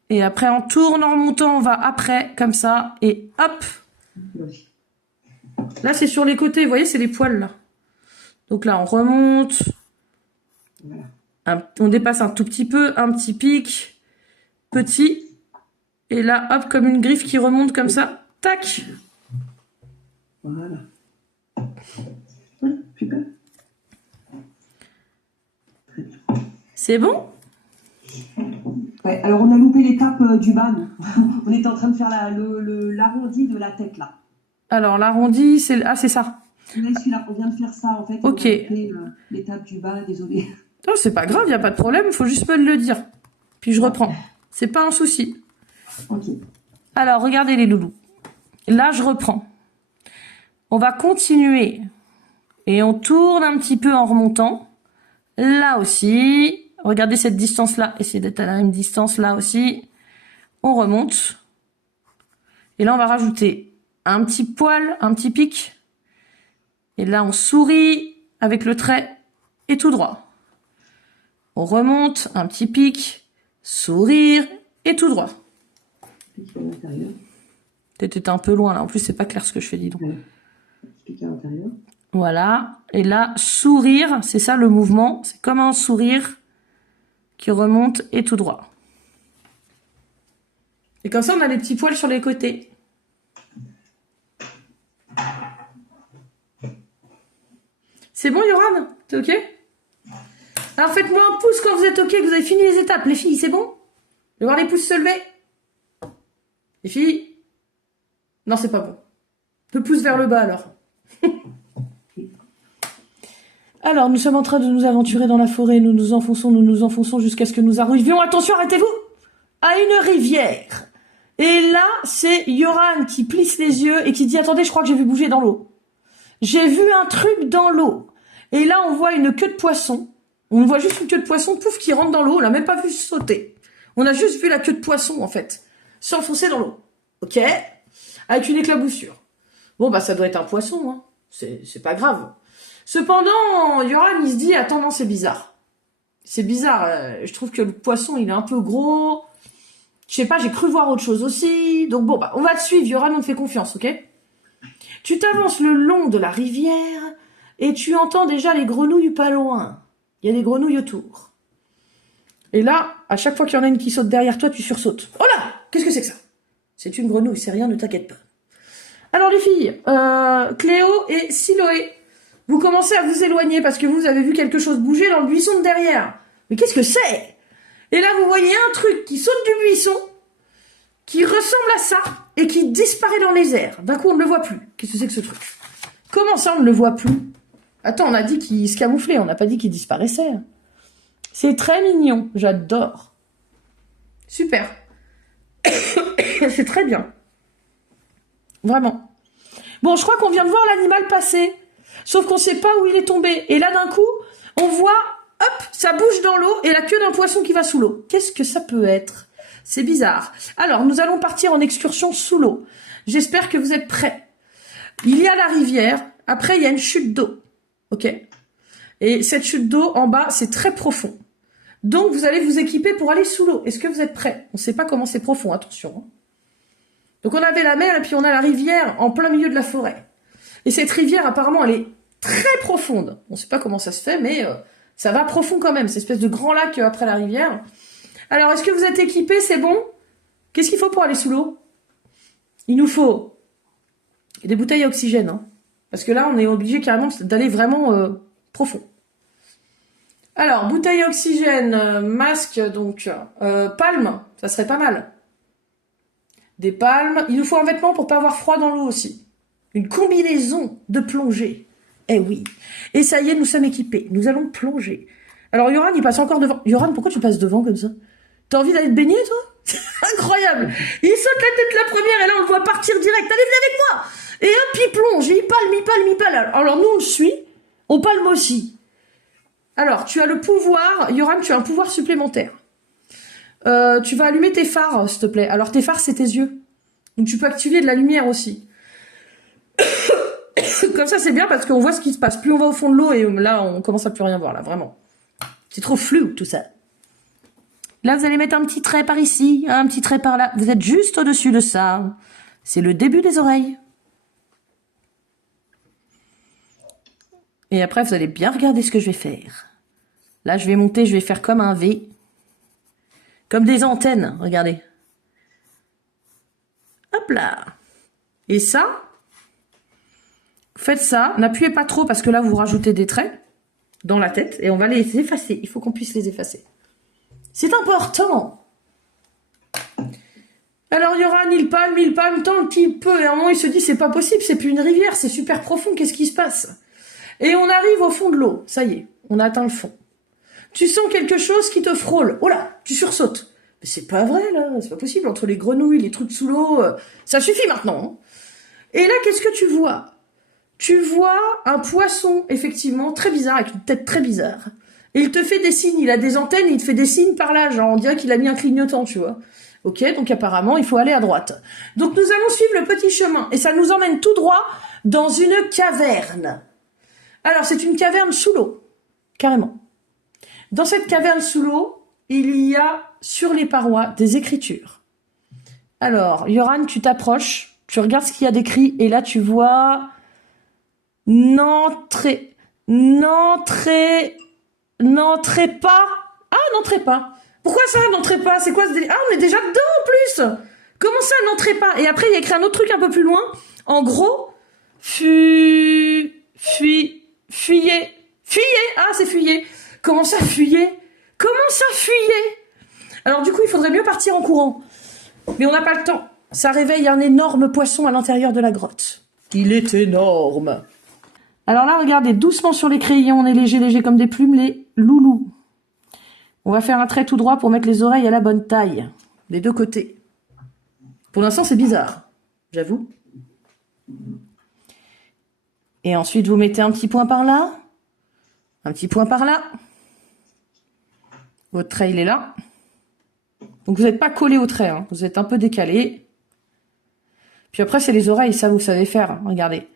et après on tourne en remontant, on va après, comme ça, et hop. Là, c'est sur les côtés, vous voyez, c'est les poils, là. Donc là, on remonte. Voilà. On dépasse un tout petit peu, un petit pic, petit. Et là, hop, comme une griffe qui remonte comme ça. Tac. Voilà. Voilà, super. Très bien. C'est bon? Ouais, alors on a loupé l'étape du bas, nous. On était en train de faire l'arrondi de la tête, là. Alors, l'arrondi, c'est... Ah, c'est ça. Ouais, celui-là, on vient de faire ça, en fait. Ok. On a loupé l'étape du bas, désolé. Non, c'est pas grave, y a pas de problème, faut juste me le dire. Puis je reprends. C'est pas un souci. Ok. Alors, regardez les loulous. Là, je reprends. On va continuer. Et on tourne un petit peu en remontant. Là aussi. Regardez cette distance-là. Essayez d'être à la même distance là aussi. On remonte. Et là, on va rajouter un petit poil, un petit pic. Et là, on sourit avec le trait et tout droit. On remonte, un petit pic, sourire et tout droit. Pique à l'intérieur. T'étais un peu loin là. En plus, c'est pas clair ce que je fais, dis donc. Ouais. Pique à l'intérieur. Voilà. Et là, sourire, c'est ça le mouvement. C'est comme un sourire qui remonte et tout droit. Et comme ça, on a les petits poils sur les côtés. C'est bon, Yoran? T'es ok? Alors faites-moi un pouce quand vous êtes ok, que vous avez fini les étapes. Les filles, c'est bon? Je vais voir les pouces se lever. Les filles? Non, c'est pas bon. Le pouce vers le bas, alors. Alors, nous sommes en train de nous aventurer dans la forêt. Nous nous enfonçons jusqu'à ce que nous arrivions. Attention, arrêtez-vous! À une rivière. Et là, c'est Yoran qui plisse les yeux et qui dit « Attendez, je crois que j'ai vu bouger dans l'eau. J'ai vu un truc dans l'eau. » Et là, on voit une queue de poisson. On voit juste une queue de poisson, pouf, qui rentre dans l'eau. On l'a même pas vu sauter. On a juste vu la queue de poisson, en fait, s'enfoncer dans l'eau. Ok? Avec une éclaboussure. Bon, bah, ça doit être un poisson, hein. C'est pas grave. Cependant, Yoran, il se dit « Attends, non, c'est bizarre. C'est bizarre. Je trouve que le poisson, il est un peu gros. Je sais pas, j'ai cru voir autre chose aussi. Donc bon, bah, on va te suivre, Yoran, on te fait confiance, ok? Tu t'avances le long de la rivière et tu entends déjà les grenouilles pas loin. Il y a des grenouilles autour. Et là, à chaque fois qu'il y en a une qui saute derrière toi, tu sursautes. Oh là! Qu'est-ce que c'est que ça? C'est une grenouille, c'est rien, ne t'inquiète pas. Alors les filles, Cléo et Siloé, vous commencez à vous éloigner parce que vous avez vu quelque chose bouger dans le buisson de derrière. Mais qu'est-ce que c'est? Et là, vous voyez un truc qui saute du buisson, qui ressemble à ça, et qui disparaît dans les airs. D'un coup, on ne le voit plus. Qu'est-ce que c'est que ce truc? Comment ça, on ne le voit plus? Attends, on a dit qu'il se camouflait, on n'a pas dit qu'il disparaissait. C'est très mignon, j'adore. Super. C'est très bien. Vraiment. Bon, je crois qu'on vient de voir l'animal passer. Sauf qu'on ne sait pas où il est tombé. Et là, d'un coup, on voit, hop, ça bouge dans l'eau et la queue d'un poisson qui va sous l'eau. Qu'est-ce que ça peut être? C'est bizarre. Alors, nous allons partir en excursion sous l'eau. J'espère que vous êtes prêts. Il y a la rivière. Après, il y a une chute d'eau. OK? Et cette chute d'eau, en bas, c'est très profond. Donc, vous allez vous équiper pour aller sous l'eau. Est-ce que vous êtes prêts? On ne sait pas comment c'est profond, attention. Donc, on avait la mer et puis on a la rivière en plein milieu de la forêt. Et cette rivière, apparemment, elle est très profonde. On ne sait pas comment ça se fait, mais ça va profond quand même. Cette espèce de grand lac après la rivière. Alors, est-ce que vous êtes équipés? C'est bon? Qu'est-ce qu'il faut pour aller sous l'eau? Il nous faut des bouteilles à oxygène. Hein, parce que là, on est obligé carrément d'aller vraiment profond. Alors, bouteille à oxygène, masque, donc, palme, ça serait pas mal. Des palmes. Il nous faut un vêtement pour pas avoir froid dans l'eau aussi. Une combinaison de plongée. Eh oui. Et ça y est, nous sommes équipés. Nous allons plonger. Alors, Yoran, il passe encore devant. Yoran, pourquoi tu passes devant comme ça? T'as envie d'aller te baigner, toi? C'est incroyable. Il saute la tête la première et là, on le voit partir direct. Allez, viens avec moi. Et hop, il plonge. Il palme. Alors, nous, on le suit. On palme aussi. Alors, tu as le pouvoir. Yoran, tu as un pouvoir supplémentaire. Tu vas allumer tes phares, s'il te plaît. Alors, tes phares, c'est tes yeux. Donc, tu peux activer de la lumière aussi. Comme ça, c'est bien parce qu'on voit ce qui se passe. Plus on va au fond de l'eau et là, on commence à plus rien voir, là, vraiment. C'est trop flou, tout ça. Là, vous allez mettre un petit trait par ici, un petit trait par là. Vous êtes juste au-dessus de ça. C'est le début des oreilles. Et après, vous allez bien regarder ce que je vais faire. Là, je vais monter, je vais faire comme un V. Comme des antennes, regardez. Hop là. Et ça, faites ça. N'appuyez pas trop parce que là, vous rajoutez des traits dans la tête. Et on va les effacer. Il faut qu'on puisse les effacer. C'est important. Alors, Yoran, il palme tant qu'il peut. Et à un moment, il se dit, c'est pas possible, c'est plus une rivière, c'est super profond, qu'est-ce qui se passe? Et on arrive au fond de l'eau. Ça y est, on a atteint le fond. Tu sens quelque chose qui te frôle. Oh là, tu sursautes. Mais c'est pas vrai, là, c'est pas possible. Entre les grenouilles, les trucs sous l'eau, ça suffit maintenant. Hein. Et là, qu'est-ce que tu vois? Tu vois un poisson, effectivement, très bizarre, avec une tête très bizarre. Et il te fait des signes, il a des antennes, il te fait des signes par là, genre on dirait qu'il a mis un clignotant, tu vois. Ok, donc apparemment, il faut aller à droite. Donc nous allons suivre le petit chemin, et ça nous emmène tout droit dans une caverne. Alors, c'est une caverne sous l'eau, carrément. Dans cette caverne sous l'eau, il y a sur les parois des écritures. Alors, Yoran, tu t'approches, tu regardes ce qu'il y a d'écrit, et là tu vois... N'entrez pas. Ah, n'entrez pas. Pourquoi ça, n'entrez pas? C'est quoi ce délire? Ah, on est déjà dedans en plus. Comment ça, n'entrez pas? Et après, il y a écrit un autre truc un peu plus loin. En gros, fuyez. Ah, c'est fuyez. Comment ça, fuyez? Alors du coup, il faudrait mieux partir en courant. Mais on n'a pas le temps. Ça réveille un énorme poisson à l'intérieur de la grotte. Il est énorme. Alors là, regardez, doucement sur les crayons, on est léger comme des plumes, les loulous. On va faire un trait tout droit pour mettre les oreilles à la bonne taille, des deux côtés. Pour l'instant, c'est bizarre, j'avoue. Et ensuite, vous mettez un petit point par là, un petit point par là. Votre trait, il est là. Donc, vous n'êtes pas collé au trait, hein. Vous êtes un peu décalé. Puis après, c'est les oreilles, ça, vous savez faire, hein. Regardez.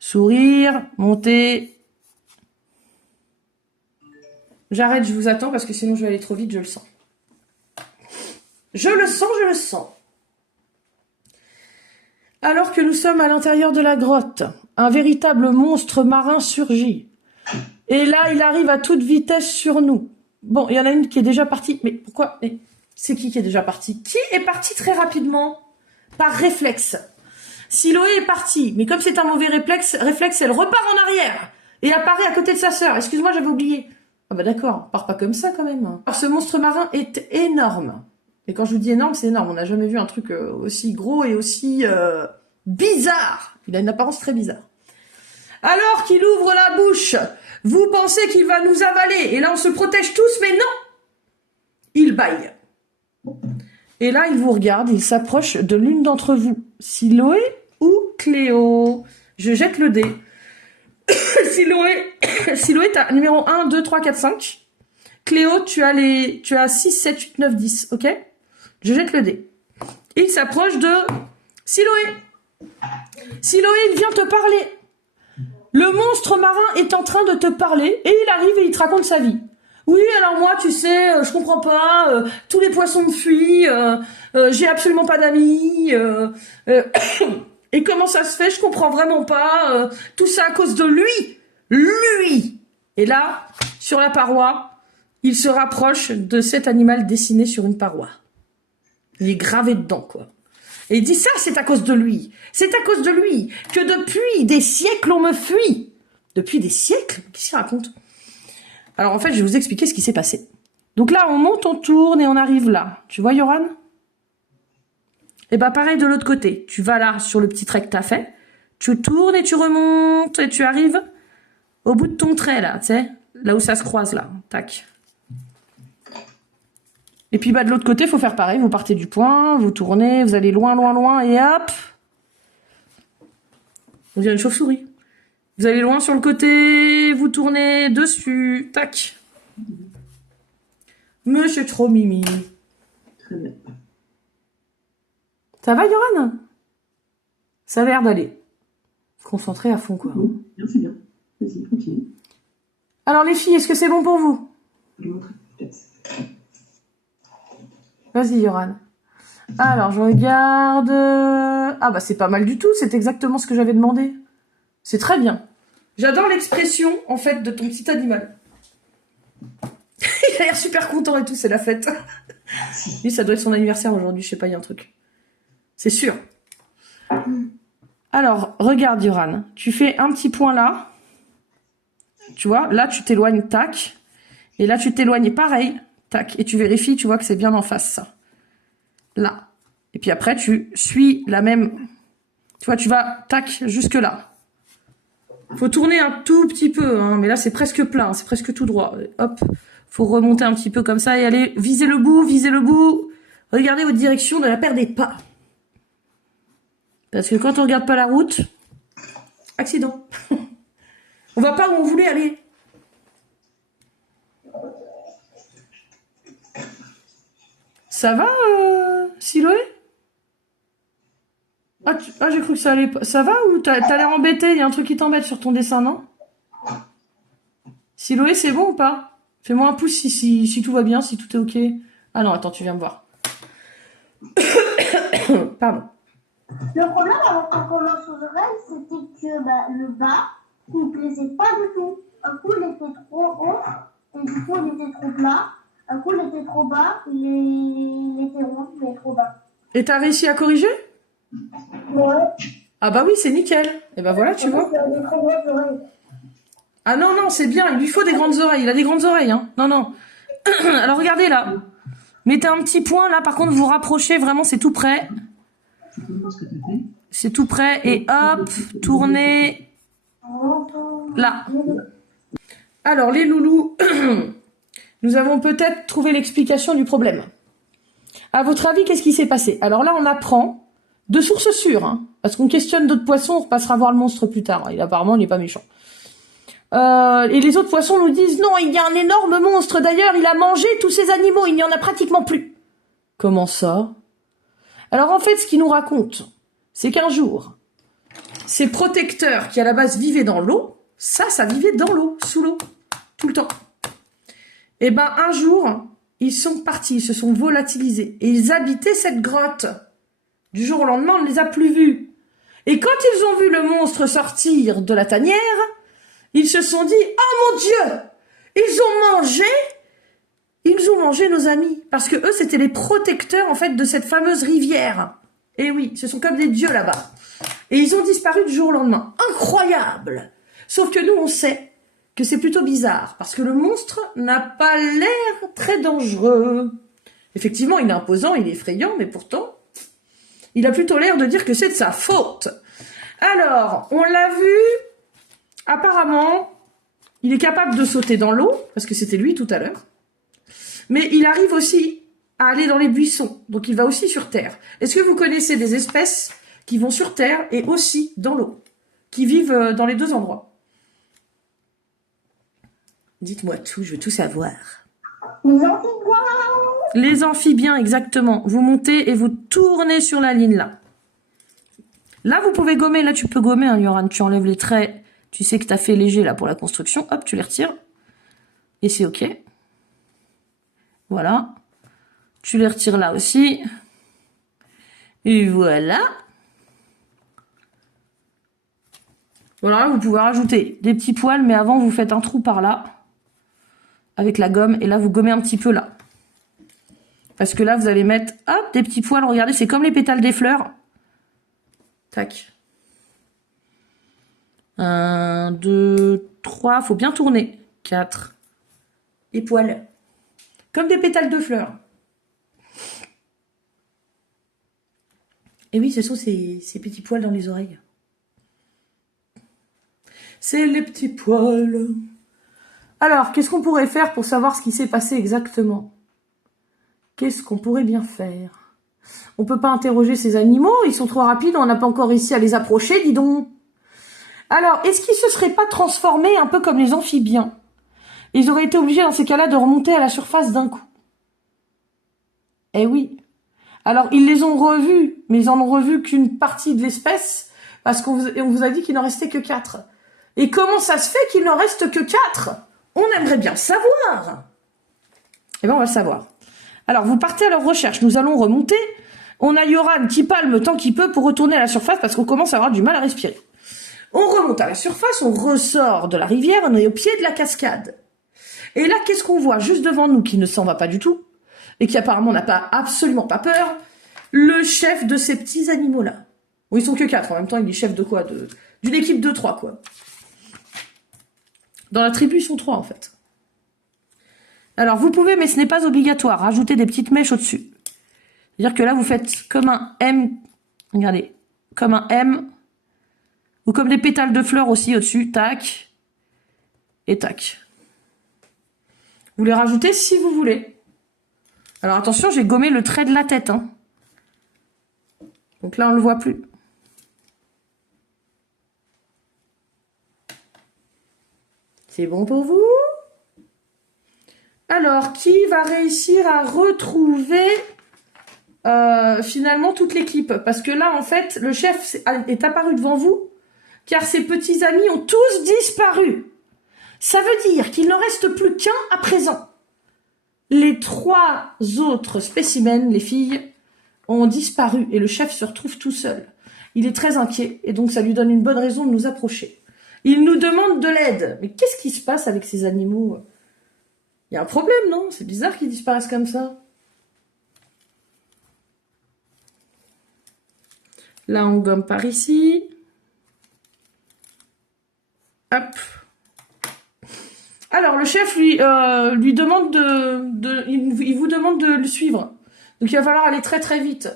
Sourire, monter. J'arrête, je vous attends parce que sinon je vais aller trop vite, je le sens. Je le sens. Alors que nous sommes à l'intérieur de la grotte, un véritable monstre marin surgit. Et là, il arrive à toute vitesse sur nous. Bon, il y en a une qui est déjà partie. Mais pourquoi? Mais c'est qui est déjà parti? Qui est parti très rapidement? par réflexe. Siloé est partie, mais comme c'est un mauvais réflexe, elle repart en arrière et apparaît à côté de sa sœur. Excuse-moi, j'avais oublié. Ah bah d'accord, part pas comme ça quand même. Alors ce monstre marin est énorme. Et quand je vous dis énorme, c'est énorme. On n'a jamais vu un truc aussi gros et aussi bizarre. Il a une apparence très bizarre. Alors qu'il ouvre la bouche, vous pensez qu'il va nous avaler. Et là, on se protège tous, mais non. Il bâille. Et là, il vous regarde, il s'approche de l'une d'entre vous. Siloé ou Cléo? Je jette le dé. Siloé, t'as numéro 1, 2, 3, 4, 5. Cléo, tu as 6, 7, 8, 9, 10, ok? Je jette le dé. Il s'approche de Siloé. Siloé, il vient te parler. Le monstre marin est en train de te parler et il arrive et il te raconte sa vie. Oui, alors moi, tu sais, je comprends pas, tous les poissons me fuient, j'ai absolument pas d'amis, et comment ça se fait, je comprends vraiment pas, tout ça à cause de lui. Lui. Et là, sur la paroi, il se rapproche de cet animal dessiné sur une paroi. Il est gravé dedans, quoi. Et il dit ça, c'est à cause de lui. C'est à cause de lui que depuis des siècles, on me fuit. Depuis des siècles? Qu'est-ce qu'il raconte? Alors en fait, je vais vous expliquer ce qui s'est passé. Donc là, on monte, on tourne et on arrive là. Tu vois, Yoran? Et bah pareil de l'autre côté. Tu vas là, sur le petit trait que t'as fait. Tu tournes et tu remontes et tu arrives au bout de ton trait, là, tu sais. Là où ça se croise, là. Tac. Et puis bah de l'autre côté, il faut faire pareil. Vous partez du point, vous tournez, vous allez loin, loin, loin et hop. Vous avez une chauve-souris. Vous allez loin sur le côté, vous tournez dessus, tac. Monsieur trop mimi. Très bien. Ça va, Yoran? Ça a l'air d'aller. Concentré à fond, quoi. Bon, bien, c'est bien. Vas-y, continue. Alors, les filles, est-ce que c'est bon pour vous? Je vais montrer, peut-être. Vas-y, Yoran. Alors, je regarde... Ah bah, c'est pas mal du tout, c'est exactement ce que j'avais demandé. C'est très bien. J'adore l'expression, en fait, de ton petit animal. Il a l'air super content et tout, c'est la fête. Lui, ça doit être son anniversaire aujourd'hui, je sais pas, il y a un truc. C'est sûr. Alors, regarde, Yoran. Tu fais un petit point là. Tu vois, là, tu t'éloignes, tac. Et là, tu t'éloignes, pareil, tac. Et tu vérifies, tu vois que c'est bien en face, ça. Là. Et puis après, tu suis la même... Tu vois, tu vas, tac, jusque là. Faut tourner un tout petit peu, hein, mais là, c'est presque plein, c'est presque tout droit. Hop, faut remonter un petit peu comme ça et aller viser le bout, viser le bout. Regardez votre direction, ne la perdez pas. Parce que quand on regarde pas la route, accident. On va pas où on voulait aller. Ça va, Siloé? Ah, j'ai cru que ça allait pas. Ça va ou t'as l'air embêté? Il y a un truc qui t'embête sur ton dessin, non? Siloé, c'est bon ou pas? Fais-moi un pouce si tout va bien, si tout est ok. Ah non, attends, tu viens me voir. Pardon. Le problème avec la commence aux oreilles, c'était que le bas, il ne plaisait pas du tout. Un coup, il était trop haut, et du coup, il était trop plat. Un coup, il était trop bas, il était rond, mais trop bas. Et t'as réussi à corriger? Ouais. Ah bah oui, c'est nickel. Et bah voilà, tu vois. Il a des très grandes oreilles. Ah non, non, c'est bien, il lui faut des grandes oreilles. Il a des grandes oreilles, hein. Non, non. Alors regardez là. Mettez un petit point là, par contre, vous rapprochez, vraiment, c'est tout près. C'est tout près. Et hop, tournez là. Alors les loulous, nous avons peut-être trouvé l'explication du problème. À votre avis, qu'est-ce qui s'est passé? Alors là, on apprend de sources sûres, hein, parce qu'on questionne d'autres poissons, on repassera voir le monstre plus tard. Et apparemment, il n'est pas méchant. Et les autres poissons nous disent, non, il y a un énorme monstre. D'ailleurs, il a mangé tous ces animaux. Il n'y en a pratiquement plus. Comment ça? Alors en fait, ce qu'il nous raconte, c'est qu'un jour, ces protecteurs qui à la base vivaient dans l'eau, ça vivait dans l'eau, sous l'eau, tout le temps. Et ben un jour, ils sont partis, ils se sont volatilisés et ils habitaient cette grotte. Du jour au lendemain, on ne les a plus vus. Et quand ils ont vu le monstre sortir de la tanière, ils se sont dit, oh mon Dieu, ils ont mangé nos amis. Parce que eux, c'était les protecteurs, en fait, de cette fameuse rivière. Et oui, ce sont comme des dieux là-bas. Et ils ont disparu du jour au lendemain. Incroyable! Sauf que nous, on sait que c'est plutôt bizarre, parce que le monstre n'a pas l'air très dangereux. Effectivement, il est imposant, il est effrayant, mais pourtant, il a plutôt l'air de dire que c'est de sa faute. Alors, on l'a vu, apparemment, il est capable de sauter dans l'eau, parce que c'était lui tout à l'heure, mais il arrive aussi à aller dans les buissons, donc il va aussi sur Terre. Est-ce que vous connaissez des espèces qui vont sur Terre et aussi dans l'eau, qui vivent dans les deux endroits? Dites-moi tout, je veux tout savoir. Les amphibiens. Les amphibiens, exactement. Vous montez et vous tournez sur la ligne là. Là, vous pouvez gommer. Là, tu peux gommer, hein, Yoran. Tu enlèves les traits. Tu sais que tu as fait léger là pour la construction. Hop, tu les retires. Et c'est OK. Voilà. Tu les retires là aussi. Et voilà. Voilà, vous pouvez rajouter des petits poils, mais avant, vous faites un trou par là. Avec la gomme. Et là, vous gommez un petit peu là. Parce que là, vous allez mettre, hop, des petits poils. Regardez, c'est comme les pétales des fleurs. Tac. 1, 2, 3. Faut bien tourner. 4. Et poils. Comme des pétales de fleurs. Et oui, ce sont ces petits poils dans les oreilles. C'est les petits poils. Alors, qu'est-ce qu'on pourrait faire pour savoir ce qui s'est passé exactement? Qu'est-ce qu'on pourrait bien faire? On peut pas interroger ces animaux, ils sont trop rapides, on n'a pas encore réussi à les approcher, dis donc. Alors, est-ce qu'ils se seraient pas transformés un peu comme les amphibiens? Ils auraient été obligés dans ces cas-là de remonter à la surface d'un coup. Eh oui. Alors, ils les ont revus, mais ils en ont revu qu'une partie de l'espèce, parce qu'on vous a dit qu'il n'en restait que 4. Et comment ça se fait qu'il n'en reste que 4? On aimerait bien savoir. Eh ben, on va le savoir. Alors, vous partez à leur recherche. Nous allons remonter. On a Yoran qui palme tant qu'il peut pour retourner à la surface parce qu'on commence à avoir du mal à respirer. On remonte à la surface, on ressort de la rivière, on est au pied de la cascade. Et là, qu'est-ce qu'on voit juste devant nous qui ne s'en va pas du tout et qui apparemment n'a pas absolument pas peur? Le chef de ces petits animaux-là. Bon, ils sont que 4. En même temps, il est chef de quoi? D'une équipe de 3, quoi. Dans la tribu, ils sont 3, en fait. Alors, vous pouvez, mais ce n'est pas obligatoire, rajouter des petites mèches au-dessus. C'est-à-dire que là, vous faites comme un M, regardez, comme un M, ou comme des pétales de fleurs aussi au-dessus, tac, et tac. Vous les rajoutez si vous voulez. Alors, attention, j'ai gommé le trait de la tête, hein. Donc là, on ne le voit plus. C'est bon pour vous? Alors, qui va réussir à retrouver finalement toute l'équipe? Parce que là, en fait, le chef est apparu devant vous, car ses petits amis ont tous disparu. Ça veut dire qu'il n'en reste plus qu'un à présent. Les 3 autres spécimens, les filles, ont disparu et le chef se retrouve tout seul. Il est très inquiet et donc ça lui donne une bonne raison de nous approcher. Il nous demande de l'aide. Mais qu'est-ce qui se passe avec ces animaux? Il y a un problème, non? C'est bizarre qu'ils disparaissent comme ça. Là, on gomme par ici. Hop. Alors, le chef lui demande il vous demande de le suivre. Donc, il va falloir aller très très vite.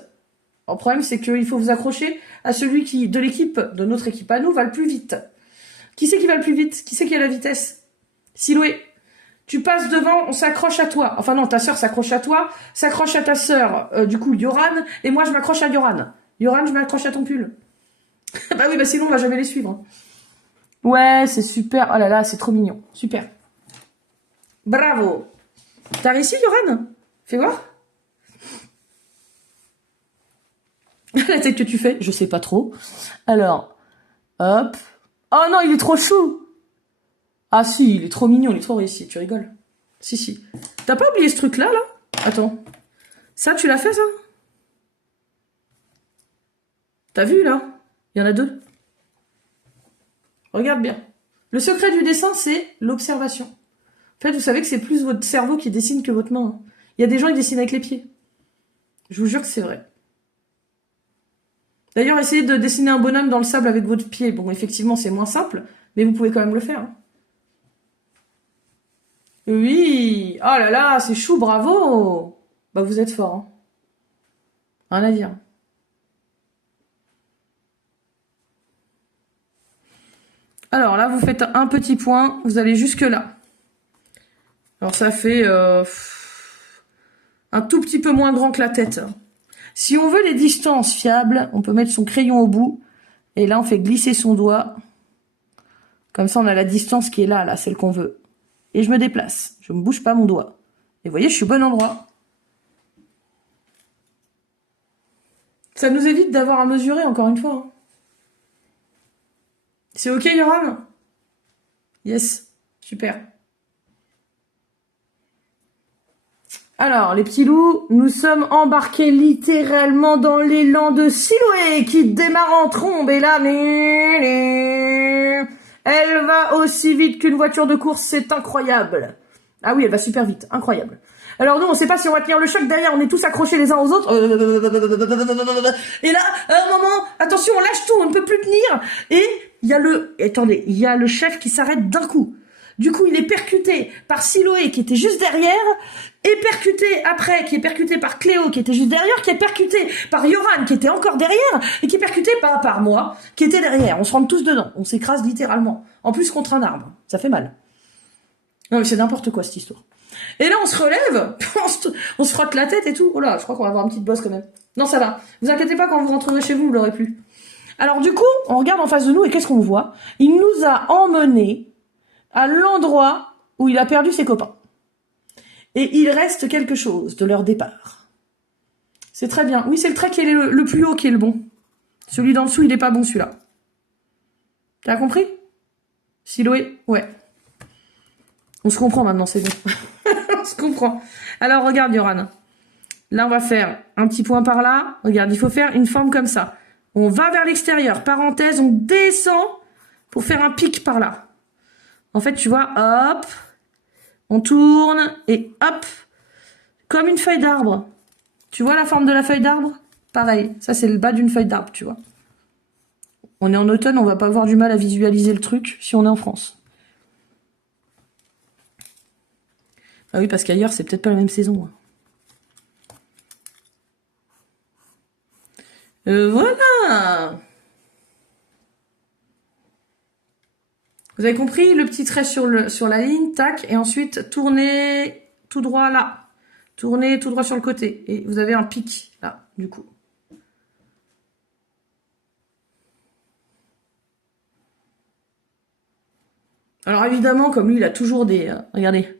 Le problème, c'est qu'il faut vous accrocher à celui de l'équipe, de notre équipe à nous, va le plus vite. Qui c'est qui va le plus vite? Qui c'est qui a la vitesse? Siloué. Tu passes devant, on s'accroche à toi. Enfin non, ta sœur s'accroche à toi, s'accroche à ta sœur, du coup, Yoran, et moi, je m'accroche à Yoran. Yoran, je m'accroche à ton pull. Bah oui, bah sinon, on va jamais les suivre. Ouais, c'est super. Oh là là, c'est trop mignon. Super. Bravo. T'as réussi, Yoran? Fais voir. La tête que tu fais, je sais pas trop. Alors, hop. Oh non, il est trop chou. Ah si, il est trop mignon, il est trop réussi. Tu rigoles? Si, si. T'as pas oublié ce truc-là, là? Attends. Ça, tu l'as fait, ça? T'as vu, là? Il y en a 2. Regarde bien. Le secret du dessin, c'est l'observation. En fait, vous savez que c'est plus votre cerveau qui dessine que votre main. Il y a des gens qui dessinent avec les pieds. Je vous jure que c'est vrai. D'ailleurs, essayez de dessiner un bonhomme dans le sable avec votre pied. Bon, effectivement, c'est moins simple, mais vous pouvez quand même le faire. Hein. Oui. Oh là là, c'est chou, bravo. Bah, vous êtes fort. Hein. Rien à dire. Alors là, vous faites un petit point, vous allez jusque là. Alors ça fait un tout petit peu moins grand que la tête. Si on veut les distances fiables, on peut mettre son crayon au bout. Et là, on fait glisser son doigt. Comme ça, on a la distance qui est là, celle qu'on veut. Et je me déplace. Je ne bouge pas mon doigt. Et vous voyez, je suis au bon endroit. Ça nous évite d'avoir à mesurer, encore une fois. Hein. C'est ok, Yoram? Yes. Super. Alors, les petits loups, nous sommes embarqués littéralement dans l'élan de Siloé qui démarre en trombe. Et là, elle va aussi vite qu'une voiture de course, c'est incroyable. Ah oui, elle va super vite, incroyable. Alors nous, on sait pas si on va tenir le choc derrière, on est tous accrochés les uns aux autres. Et là, à un moment, attention, on lâche tout, on ne peut plus tenir. Et il y a il y a le chef qui s'arrête d'un coup. Du coup, il est percuté par Siloé qui était juste derrière, et percuté après, qui est percuté par Cléo qui était juste derrière, qui est percuté par Yoran qui était encore derrière, et qui est percuté par moi qui était derrière. On se rentre tous dedans, on s'écrase littéralement. En plus contre un arbre, ça fait mal. Non mais c'est n'importe quoi cette histoire. Et là on se relève, on se frotte la tête et tout. Oh là, je crois qu'on va avoir une petite bosse quand même. Non ça va, vous inquiétez pas, quand vous rentrerez chez vous, vous l'aurez plus. Alors du coup, on regarde en face de nous et qu'est-ce qu'on voit? Il nous a emmenés à l'endroit où il a perdu ses copains. Et il reste quelque chose de leur départ. C'est très bien. Oui, c'est le trait qui est le plus haut qui est le bon. Celui d'en dessous, il est pas bon celui-là. T'as compris? Siloé? Ouais. On se comprend maintenant, c'est bon. On se comprend. Alors, regarde, Yoran. Là, on va faire un petit point par là. Regarde, il faut faire une forme comme ça. On va vers l'extérieur. Parenthèse, on descend pour faire un pic par là. En fait, tu vois, hop, on tourne et hop, comme une feuille d'arbre. Tu vois la forme de la feuille d'arbre? Pareil, ça c'est le bas d'une feuille d'arbre, tu vois. On est en automne, on va pas avoir du mal à visualiser le truc si on est en France. Ah oui, parce qu'ailleurs, c'est peut-être pas la même saison. Voilà. Vous avez compris le petit trait sur la ligne, tac, et ensuite tournez tout droit là. Tournez tout droit sur le côté. Et vous avez un pic là, du coup. Alors évidemment, comme lui, il a toujours des... regardez.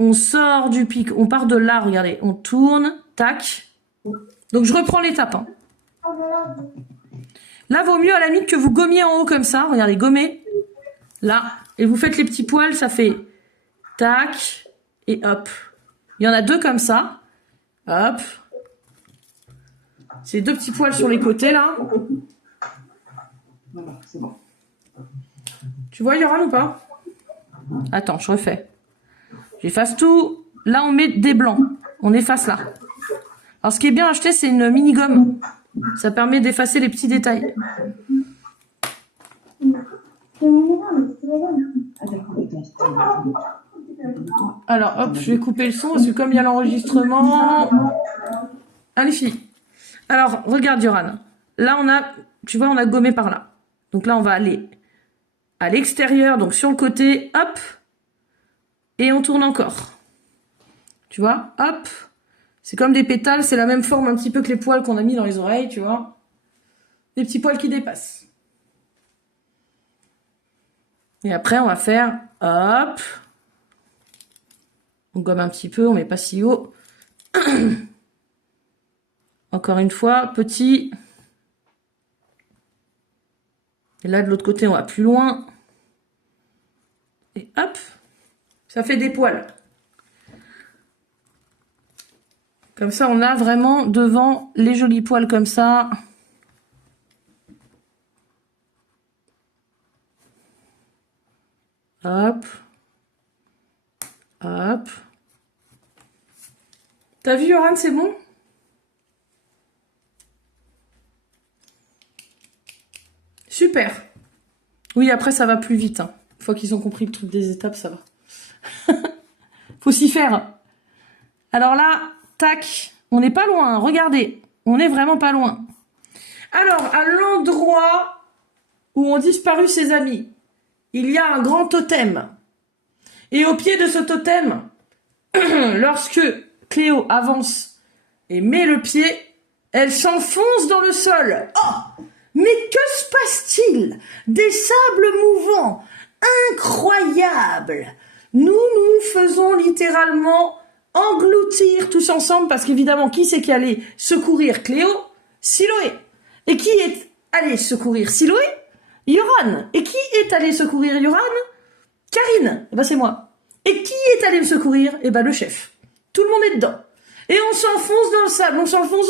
On sort du pic, on part de là, regardez. On tourne, tac. Donc je reprends l'étape. Hein. Là, vaut mieux à la limite que vous gommiez en haut comme ça. Regardez, gommez. Là. Et vous faites les petits poils, ça fait tac et hop. Il y en a deux comme ça. Hop. C'est deux petits poils sur les côtés, là. Voilà, c'est bon. Tu vois, Yoran, ou pas? Attends, je refais. J'efface tout. Là, on met des blancs. On efface là. Alors, ce qui est bien acheté, c'est une mini-gomme. Ça permet d'effacer les petits détails. Alors, hop, je vais couper le son parce que comme il y a l'enregistrement... Allez, filles. Alors, regarde, Yoran. Là, on a... Tu vois, on a gommé par là. Donc là, on va aller à l'extérieur, donc sur le côté, hop. Et on tourne encore. Tu vois, hop. C'est comme des pétales, c'est la même forme un petit peu que les poils qu'on a mis dans les oreilles, tu vois. Des petits poils qui dépassent. Et après, on va faire, hop. On gomme un petit peu, on met pas si haut. Encore une fois, petit. Et là, de l'autre côté, on va plus loin. Et hop. Ça fait des poils. Comme ça, on a vraiment devant les jolis poils comme ça. Hop. Hop. T'as vu, Yoran, c'est bon? super. Oui, après, ça va plus vite. Hein. Une fois qu'ils ont compris le truc des étapes, ça va. Faut s'y faire. Alors là, tac, on n'est pas loin. Regardez, on est vraiment pas loin. Alors, à l'endroit où ont disparu ses amis, il y a un grand totem. Et au pied de ce totem, lorsque Cléo avance et met le pied, elle s'enfonce dans le sol. Oh! Mais que se passe-t-il? Des sables mouvants, incroyables. Nous faisons littéralement engloutir tous ensemble, parce qu'évidemment, qui c'est qui allait secourir Cléo? Siloé. Et qui est allé secourir Siloé? Yoran. Et qui est allé secourir Yoran? Karine. Eh ben, c'est moi. Et qui est allé me secourir? Eh ben, le chef. Tout le monde est dedans. Et on s'enfonce dans le sable, on s'enfonce.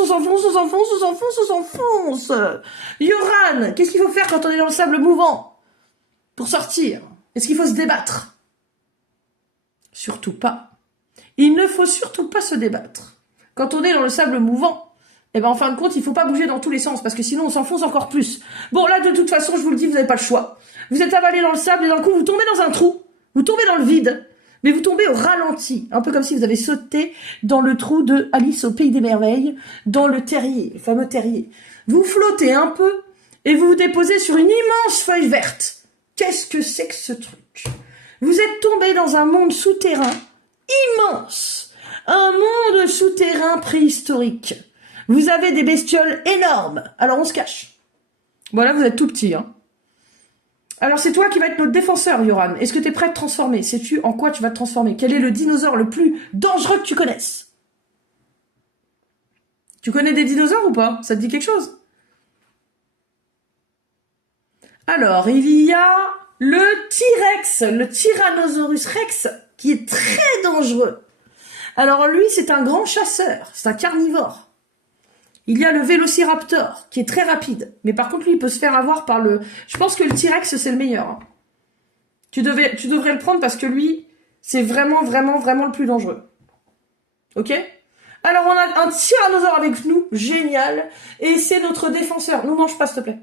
Yoran, qu'est-ce qu'il faut faire quand on est dans le sable mouvant? Pour sortir? Est-ce qu'il faut se débattre? Surtout pas. Il ne faut surtout pas se débattre. Quand on est dans le sable mouvant, eh ben en fin de compte, il faut pas bouger dans tous les sens, parce que sinon on s'enfonce encore plus. Bon, là, de toute façon, je vous le dis, vous n'avez pas le choix. Vous êtes avalé dans le sable et d'un coup, vous tombez dans un trou. Vous tombez dans le vide. Mais vous tombez au ralenti, un peu comme si vous avez sauté dans le trou de Alice au Pays des Merveilles, dans le terrier, le fameux terrier. Vous flottez un peu et vous vous déposez sur une immense feuille verte. Qu'est-ce que c'est que ce truc? Vous êtes tombé dans un monde souterrain immense, un monde souterrain préhistorique. Vous avez des bestioles énormes, alors on se cache. Voilà, vous êtes tout petit, hein. Alors c'est toi qui vas être notre défenseur, Yoran. Est-ce que tu es prêt à te transformer? Sais-tu en quoi tu vas te transformer? Quel est le dinosaure le plus dangereux que tu connaisses? Tu connais des dinosaures ou pas? Ça te dit quelque chose? Alors, il y a le T-Rex, le Tyrannosaurus Rex, qui est très dangereux. Alors lui, c'est un grand chasseur, c'est un carnivore. Il y a le Vélociraptor, qui est très rapide. Mais par contre, lui, il peut se faire avoir par le... Je pense que le T-Rex, c'est le meilleur. Hein. Tu devrais le prendre parce que lui, c'est vraiment le plus dangereux. Ok? Alors, on a un tyrannosaure avec nous. Génial. Et c'est notre défenseur. Nous mange pas, s'il te plaît.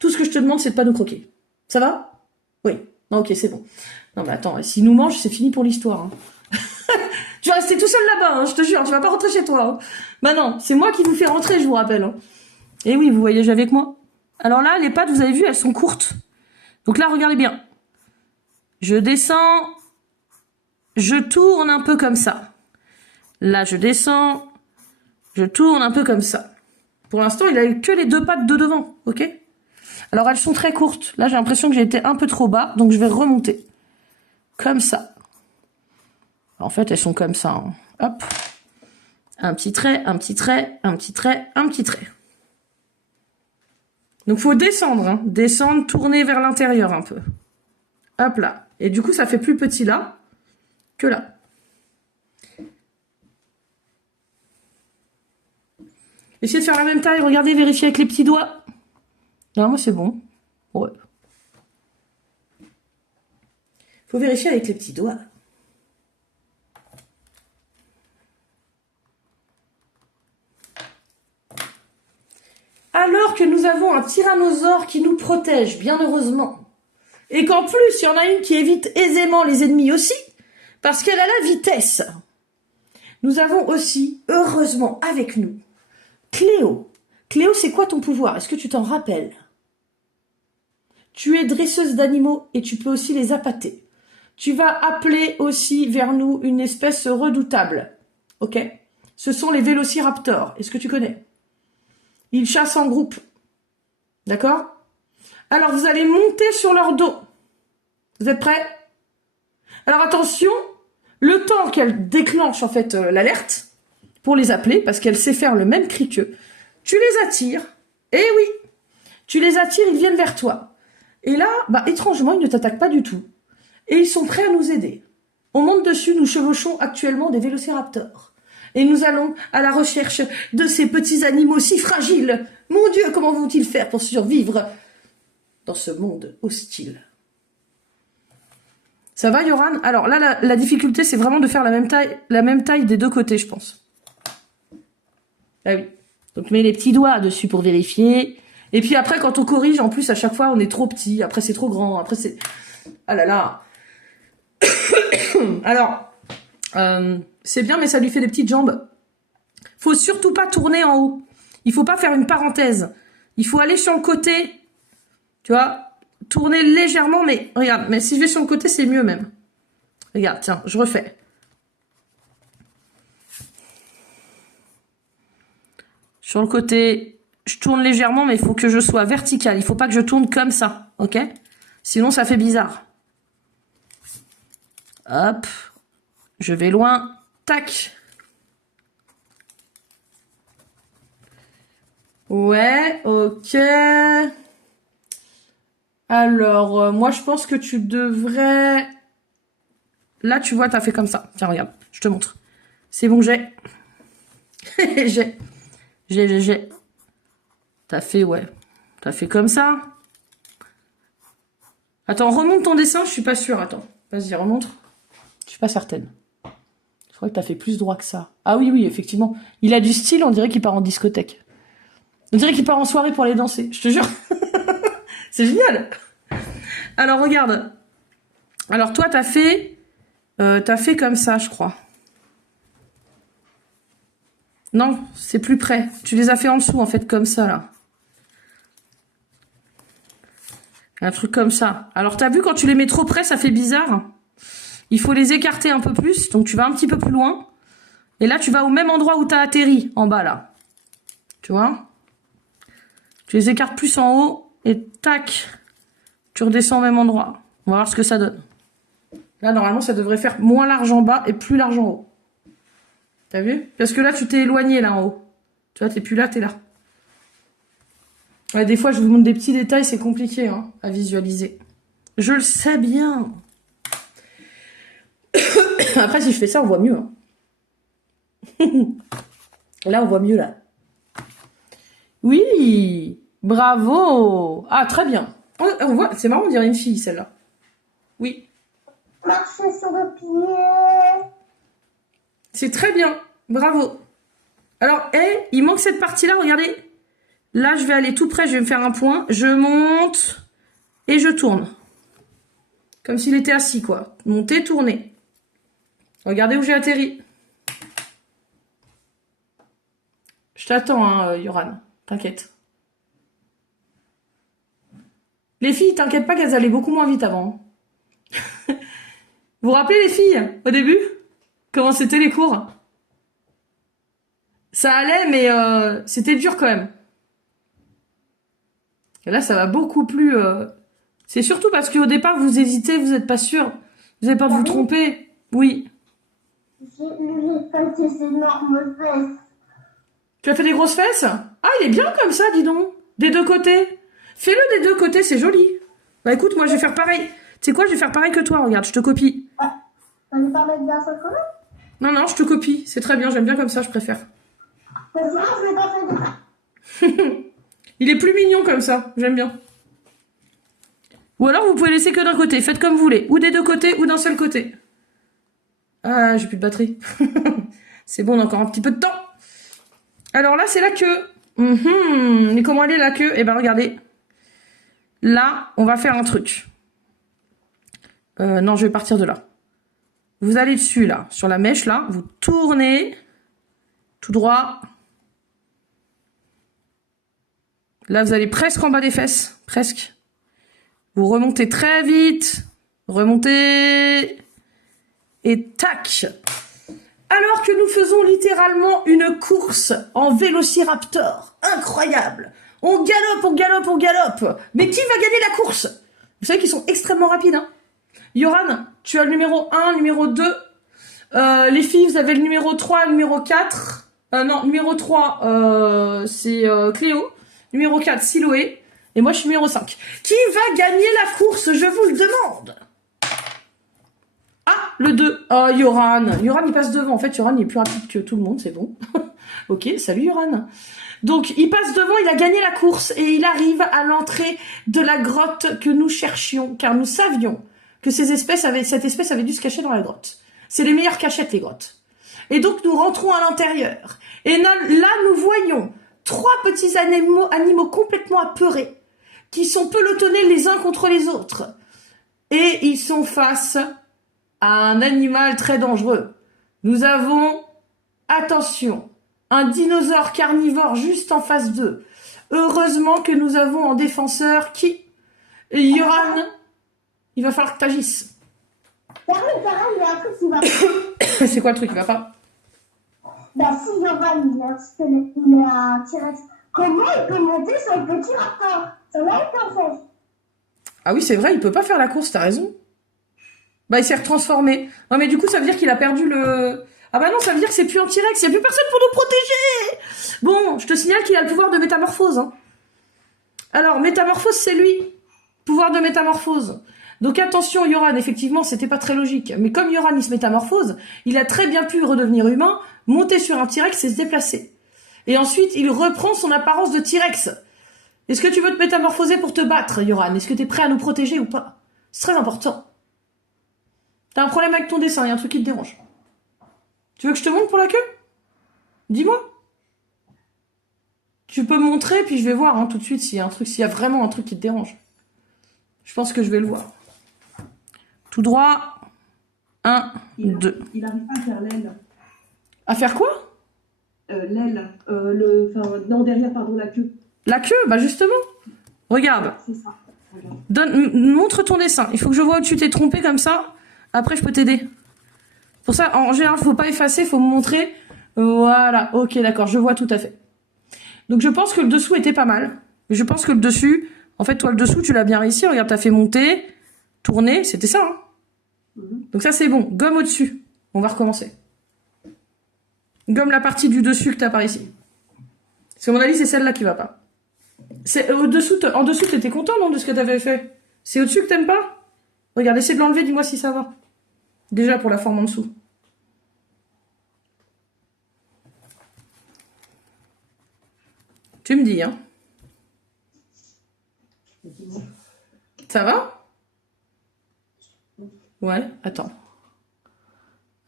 Tout ce que je te demande, c'est de pas nous croquer. Ça va? Oui. Non, ok, c'est bon. Non, mais attends, s'il nous mange, c'est fini pour l'histoire. Hein. Tu vas rester tout seul là-bas, hein, je te jure, tu vas pas rentrer chez toi. Hein. Bah non, c'est moi qui vous fais rentrer, je vous rappelle. Hein. Et oui, vous voyagez avec moi. Alors là, les pattes, vous avez vu, elles sont courtes. Donc là, regardez bien. Je descends, je tourne un peu comme ça. Là, je descends, je tourne un peu comme ça. Pour l'instant, il a que les deux pattes de devant, ok? Alors, elles sont très courtes. Là, j'ai l'impression que j'ai été un peu trop bas, donc je vais remonter. Comme ça. En fait, elles sont comme ça. Hein. Hop. Un petit trait, un petit trait, un petit trait, un petit trait. Donc, faut descendre. Hein. Descendre, tourner vers l'intérieur un peu. Hop là. Et du coup, ça fait plus petit là que là. Essayez de faire la même taille. Regardez, vérifiez avec les petits doigts. Non, moi, c'est bon. Ouais. Faut vérifier avec les petits doigts. Alors que nous avons un tyrannosaure qui nous protège, bien heureusement. Et qu'en plus, il y en a une qui évite aisément les ennemis aussi, parce qu'elle a la vitesse. Nous avons aussi, heureusement, avec nous, Cléo. Cléo, c'est quoi ton pouvoir? Est-ce que tu t'en rappelles? Tu es dresseuse d'animaux et tu peux aussi les appâter. Tu vas appeler aussi vers nous une espèce redoutable. Ok? Ce sont les vélociraptors. Est-ce que tu connais? Ils chassent en groupe. D'accord? Alors, vous allez monter sur leur dos. Vous êtes prêts? Alors, attention, le temps qu'elle déclenche, en fait, l'alerte, pour les appeler, parce qu'elle sait faire le même cri qu'eux, tu les attires. Eh oui! Tu les attires, ils viennent vers toi. Et là, bah, étrangement, ils ne t'attaquent pas du tout. Et ils sont prêts à nous aider. On monte dessus, nous chevauchons actuellement des vélociraptors. Et nous allons à la recherche de ces petits animaux si fragiles. Mon Dieu, comment vont-ils faire pour survivre dans ce monde hostile? Ça va, Yoran? Alors là, la difficulté, c'est vraiment de faire la même taille des deux côtés, je pense. Ah oui. Donc, mets les petits doigts dessus pour vérifier. Et puis après, quand on corrige, en plus, à chaque fois, on est trop petit. Après, c'est trop grand. Après, c'est... Ah là là. Alors, c'est bien, mais ça lui fait des petites jambes. Faut surtout pas tourner en haut. Il faut pas faire une parenthèse. Il faut aller sur le côté. Tu vois, tourner légèrement, mais regarde. Mais si je vais sur le côté, c'est mieux même. Regarde, tiens, je refais. Sur le côté, je tourne légèrement, mais il faut que je sois vertical. Il faut pas que je tourne comme ça, ok? Sinon, ça fait bizarre. Hop. Je vais loin. Tac. Ouais, ok. Alors, moi, je pense que tu devrais... Là, tu vois, t'as fait comme ça. Tiens, regarde, je te montre. C'est bon, j'ai. J'ai. T'as fait, ouais. T'as fait comme ça. Attends, remonte ton dessin, je suis pas sûre. Attends, vas-y, remonte. Je suis pas certaine. Je crois que t'as fait plus droit que ça. Ah oui, oui, effectivement. Il a du style, on dirait qu'il part en discothèque. On dirait qu'il part en soirée pour aller danser, je te jure. C'est génial. Alors, regarde. Alors, toi, t'as fait comme ça, je crois. Non, c'est plus près. Tu les as fait en dessous, en fait, comme ça, là. Un truc comme ça. Alors, t'as vu, quand tu les mets trop près, ça fait bizarre. Il faut les écarter un peu plus. Donc, tu vas un petit peu plus loin. Et là, tu vas au même endroit où t'as atterri, en bas, là. Tu vois? Tu les écartes plus en haut. Et tac, tu redescends au même endroit. On va voir ce que ça donne. Là, normalement, ça devrait faire moins large en bas et plus large en haut. T'as vu? Parce que là, tu t'es éloigné, là, en haut. Tu vois, t'es plus là, t'es là. Ouais, des fois, je vous montre des petits détails, c'est compliqué hein, à visualiser. Je le sais bien. Après, si je fais ça, on voit mieux. Hein. Là, on voit mieux, là. Oui, bravo. Ah, très bien. On voit, c'est marrant, on dirait une fille, celle-là. Oui. Marcher sur le pied. C'est très bien. Bravo. Alors, il manque cette partie-là, regardez. Là, je vais aller tout près, je vais me faire un point. Je monte et je tourne. Comme s'il était assis, quoi. Monter, tourner. Regardez où j'ai atterri. Je t'attends, hein, Yoran. T'inquiète. Les filles, t'inquiète pas qu'elles allaient beaucoup moins vite avant. Vous vous rappelez les filles, au début? Comment c'était les cours? Ça allait, mais c'était dur quand même. Et là, ça va beaucoup plus... C'est surtout parce qu'au départ, vous hésitez, vous n'êtes pas sûr. Vous avez peur de vous tromper. Oui. J'ai fait des énormes fesses. Tu as fait des grosses fesses? Ah, il est bien comme ça, dis donc. Des deux côtés. Fais-le des deux côtés, c'est joli. Bah écoute, moi, je vais faire pareil. Tu sais quoi, je vais faire pareil que toi, regarde, je te copie. Ah, on n'est pas mettre d'un seul côté? Non, non, je te copie. C'est très bien, j'aime bien comme ça, je préfère. Parce que je vais pas faire des... Il est plus mignon comme ça, j'aime bien. Ou alors, vous pouvez laisser que d'un côté, faites comme vous voulez. Ou des deux côtés, ou d'un seul côté. Ah, j'ai plus de batterie. C'est bon, on a encore un petit peu de temps. Alors là, c'est la queue. Mais comment elle est la queue? Eh ben, regardez. Là, on va faire un truc. Non, je vais partir de là. Vous allez dessus, là, sur la mèche, là. Vous tournez. Tout droit. Là, vous allez presque en bas des fesses. Presque. Vous remontez très vite. Remontez. Et tac. Alors que nous faisons littéralement une course en vélociraptor. Incroyable. On galope, on galope, on galope. Mais qui va gagner la course? Vous savez qu'ils sont extrêmement rapides. Hein. Yoran, tu as le numéro 1, le numéro 2. Les filles, vous avez le numéro 3, le numéro 4. Non, numéro 3, c'est Cléo. Numéro 4, Siloé. Et moi, je suis numéro 5. Qui va gagner la course? Je vous le demande. Ah, le 2. Oh, Yoran. Yoran, il passe devant. En fait, Yoran, il est plus rapide que tout le monde, c'est bon. Ok, salut Yoran. Donc, il passe devant, il a gagné la course et il arrive à l'entrée de la grotte que nous cherchions, car nous savions que cette espèce avait dû se cacher dans la grotte. C'est les meilleures cachettes, les grottes. Et donc, nous rentrons à l'intérieur. Et là, nous voyons 3 petits animaux complètement apeurés, qui sont pelotonnés les uns contre les autres. Et ils sont face à un animal très dangereux. Nous avons, attention, un dinosaure carnivore juste en face d'eux. Heureusement que nous avons en défenseur qui? Yoran, il va falloir que tu agisses. Carole, il y a un truc qui va pas. C'est quoi le truc qui va pas? Bah, si Yoran, il a un squelette, il a un T-Rex, comment il peut monter sur le petit raptor? Ça n'a aucun sens. Ah oui, c'est vrai, il peut pas faire la course, t'as raison. Bah, il s'est retransformé. Non, mais du coup, ça veut dire qu'il a perdu le... Ah bah non, ça veut dire que c'est plus un T-Rex, il n'y a plus personne pour nous protéger. Bon, je te signale qu'il a le pouvoir de métamorphose. Hein. Alors, métamorphose, c'est lui. Pouvoir de métamorphose. Donc attention, Yoran, effectivement, c'était pas très logique. Mais comme Yoran, il se métamorphose, il a très bien pu redevenir humain, monter sur un T-Rex et se déplacer. Et ensuite, il reprend son apparence de T-Rex. Est-ce que tu veux te métamorphoser pour te battre, Yoran? Est-ce que t'es prêt à nous protéger ou pas? C'est très important. T'as un problème avec ton dessin, il y a un truc qui te dérange. Tu veux que je te montre pour la queue? Dis-moi. Tu peux me montrer, puis je vais voir hein, tout de suite s'il y a vraiment un truc qui te dérange. Je pense que je vais le voir. Tout droit. 1, 2. Il n'arrive pas à faire l'aile. À faire quoi? L'aile. Derrière, pardon, la queue. La queue, bah justement. Regarde. C'est ça. Regarde. Montre ton dessin. Il faut que je vois où tu t'es trompé comme ça. Après, je peux t'aider. Pour ça, en général, faut pas effacer, faut me montrer. Voilà. Ok, d'accord, je vois tout à fait. Donc, je pense que le dessous était pas mal. Mais je pense que le dessus, en fait, toi, le dessous, tu l'as bien réussi. Regarde, t'as fait monter, tourner, c'était ça. Hein Donc ça, c'est bon. Gomme au-dessus. On va recommencer. Gomme la partie du dessus que t'as par ici. Parce qu'à mon avis, c'est celle-là qui va pas. C'est au-dessous, en dessous, t'étais content, non, de ce que t'avais fait? C'est au-dessus que t'aimes pas? Regarde, essaie de l'enlever, dis-moi si ça va. Déjà pour la forme en dessous. Tu me dis, hein. Ça va? Ouais, attends.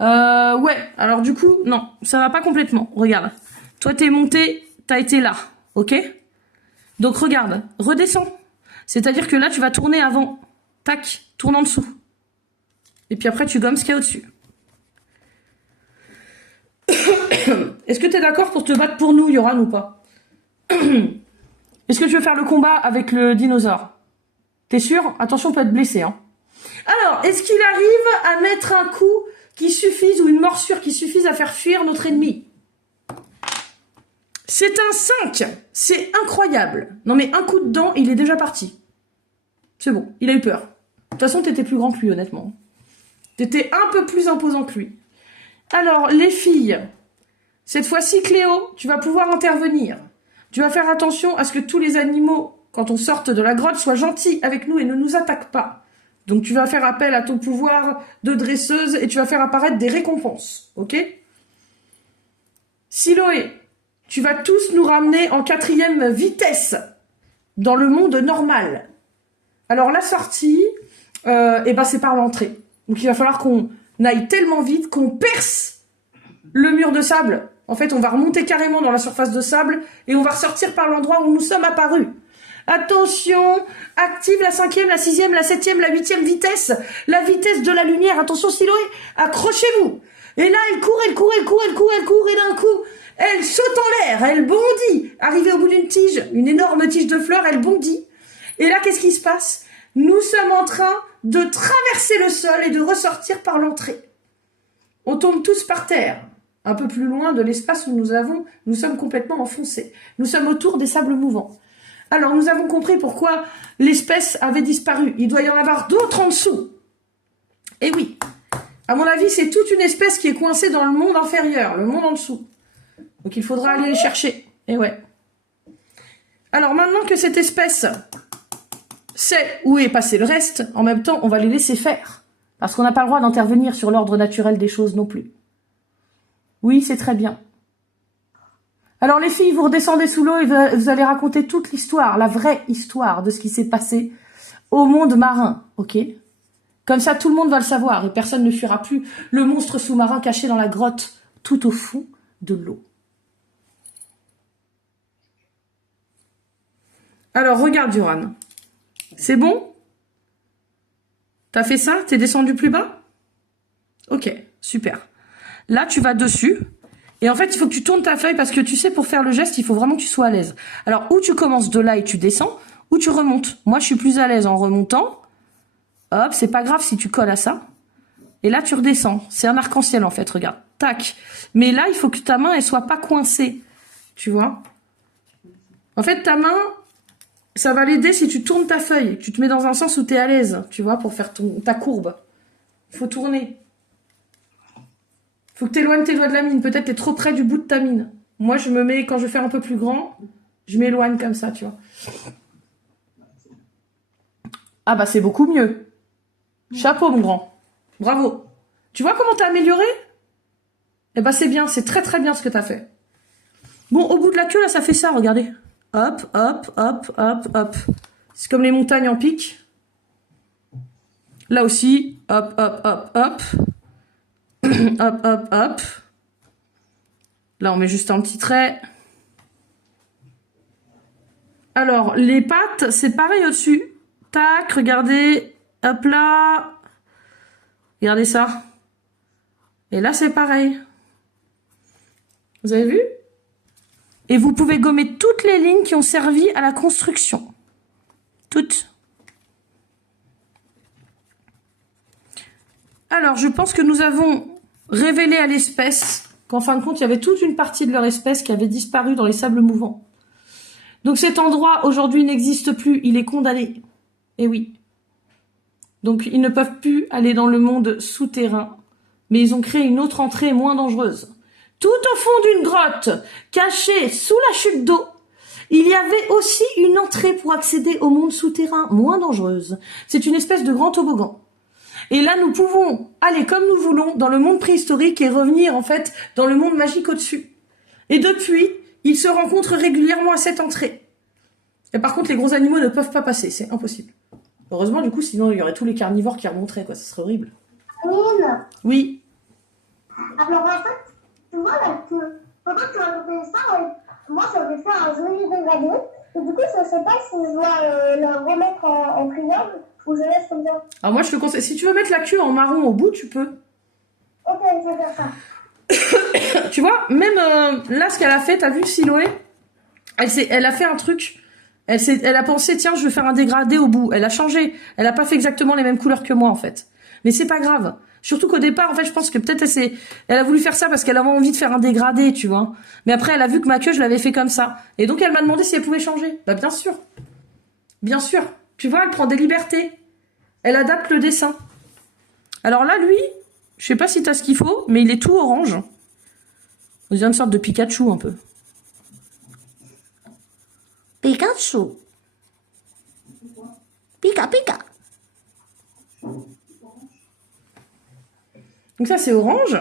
Ouais, alors du coup, non, ça va pas complètement. Regarde. Toi, t'es monté, t'as été là, ok? Donc regarde, redescends. C'est-à-dire que là, tu vas tourner avant. Tac, tourne en dessous. Et puis après, tu gommes ce qu'il y a au-dessus. Est-ce que t'es d'accord pour te battre pour nous, Yoran, ou pas? Est-ce que tu veux faire le combat avec le dinosaure? T'es sûr? Attention, on peut être blessé, hein. Alors, est-ce qu'il arrive à mettre un coup qui suffise, ou une morsure qui suffise à faire fuir notre ennemi? C'est un 5. C'est incroyable. Non mais un coup de dent, il est déjà parti. C'est bon, il a eu peur. De toute façon, t'étais plus grand que lui, honnêtement. T'étais un peu plus imposant que lui. Alors, les filles, cette fois-ci, Cléo, tu vas pouvoir intervenir. Tu vas faire attention à ce que tous les animaux, quand on sorte de la grotte, soient gentils avec nous et ne nous attaquent pas. Donc, tu vas faire appel à ton pouvoir de dresseuse et tu vas faire apparaître des récompenses. Ok? Siloé, tu vas tous nous ramener en 4e vitesse dans le monde normal. Alors, la sortie, c'est par l'entrée. Donc, il va falloir qu'on aille tellement vite qu'on perce le mur de sable. En fait, on va remonter carrément dans la surface de sable et on va ressortir par l'endroit où nous sommes apparus. Attention, active la 5e, la 6e, la 7e, la 8e vitesse, la vitesse de la lumière. Attention, Siloé, accrochez-vous. Et là, elle court, et d'un coup, elle saute en l'air, elle bondit. Arrivée au bout d'une tige, une énorme tige de fleurs, elle bondit. Et là, qu'est-ce qui se passe? Nous sommes en train de traverser le sol et de ressortir par l'entrée. On tombe tous par terre, un peu plus loin de l'espace où nous sommes complètement enfoncés. Nous sommes autour des sables mouvants. Alors, nous avons compris pourquoi l'espèce avait disparu. Il doit y en avoir d'autres en dessous. Et oui, à mon avis, c'est toute une espèce qui est coincée dans le monde inférieur, le monde en dessous. Donc, il faudra aller les chercher. Et ouais. Alors, maintenant que cette espèce sait où est passé le reste, en même temps, on va les laisser faire. Parce qu'on n'a pas le droit d'intervenir sur l'ordre naturel des choses non plus. Oui, c'est très bien. Alors les filles, vous redescendez sous l'eau et vous allez raconter toute l'histoire, la vraie histoire de ce qui s'est passé au monde marin, ok? Comme ça, tout le monde va le savoir et personne ne fuira plus le monstre sous-marin caché dans la grotte tout au fond de l'eau. Alors, regarde, Yoran. C'est bon? T'as fait ça? T'es descendu plus bas? Ok, super. Là, tu vas dessus. Et en fait, il faut que tu tournes ta feuille parce que tu sais, pour faire le geste, il faut vraiment que tu sois à l'aise. Alors, ou tu commences de là et tu descends, ou tu remontes. Moi, je suis plus à l'aise en remontant. Hop, c'est pas grave si tu colles à ça. Et là, tu redescends. C'est un arc-en-ciel, en fait, regarde. Tac. Mais là, il faut que ta main, elle soit pas coincée. Tu vois? En fait, ta main, ça va l'aider si tu tournes ta feuille. Tu te mets dans un sens où tu es à l'aise, tu vois, pour faire ta courbe. Il faut tourner. Faut que tu éloignes tes doigts de la mine. Peut-être tu es trop près du bout de ta mine. Moi, je me mets, quand je fais un peu plus grand, je m'éloigne comme ça, tu vois. Ah bah, c'est beaucoup mieux. Chapeau, mon grand. Bravo. Tu vois comment t'as amélioré? Eh bah, c'est bien. C'est très très bien ce que t'as fait. Bon, au bout de la queue, là, ça fait ça, regardez. Hop, hop, hop, hop, hop. C'est comme les montagnes en pic. Là aussi, hop, hop, hop, hop. Hop, hop, hop. Là, on met juste un petit trait. Alors, les pattes, c'est pareil au-dessus. Tac, regardez. Hop là. Regardez ça. Et là, c'est pareil. Vous avez vu? Et vous pouvez gommer toutes les lignes qui ont servi à la construction. Toutes. Alors, je pense que nous avons révélé à l'espèce qu'en fin de compte, il y avait toute une partie de leur espèce qui avait disparu dans les sables mouvants. Donc cet endroit, aujourd'hui, n'existe plus. Il est condamné. Eh oui. Donc, ils ne peuvent plus aller dans le monde souterrain. Mais ils ont créé une autre entrée moins dangereuse. Tout au fond d'une grotte, cachée sous la chute d'eau, il y avait aussi une entrée pour accéder au monde souterrain moins dangereuse. C'est une espèce de grand toboggan. Et là, nous pouvons aller comme nous voulons dans le monde préhistorique et revenir, en fait, dans le monde magique au-dessus. Et depuis, ils se rencontrent régulièrement à cette entrée. Et par contre, les gros animaux ne peuvent pas passer, c'est impossible. Heureusement, du coup, sinon, il y aurait tous les carnivores qui remonteraient, quoi, ce serait horrible. Amine, Oui. alors en fait, tu vois là que pendant que tu as raconté ça, moi j'avais fait un joli dégradé. Et du coup, je sais pas si je dois le remettre en pliable ou je laisse comme ça. Alors moi, je te conseille, si tu veux mettre la queue en marron au bout, tu peux. Ok, je vais faire ça. Tu vois, même là, ce qu'elle a fait, t'as vu Siloé? Elle a fait un truc. Elle a pensé, tiens, je vais faire un dégradé au bout. Elle a changé. Elle a pas fait exactement les mêmes couleurs que moi, en fait. Mais c'est pas grave. Surtout qu'au départ, en fait, je pense que peut-être elle a voulu faire ça parce qu'elle avait envie de faire un dégradé, tu vois. Mais après, elle a vu que ma queue, je l'avais fait comme ça. Et donc, elle m'a demandé si elle pouvait changer. Bah, bien sûr. Bien sûr. Tu vois, elle prend des libertés. Elle adapte le dessin. Alors là, lui, je sais pas si t'as ce qu'il faut, mais il est tout orange. On dirait une sorte de Pikachu, un peu. Pikachu. Pika, pika. Donc ça, c'est orange.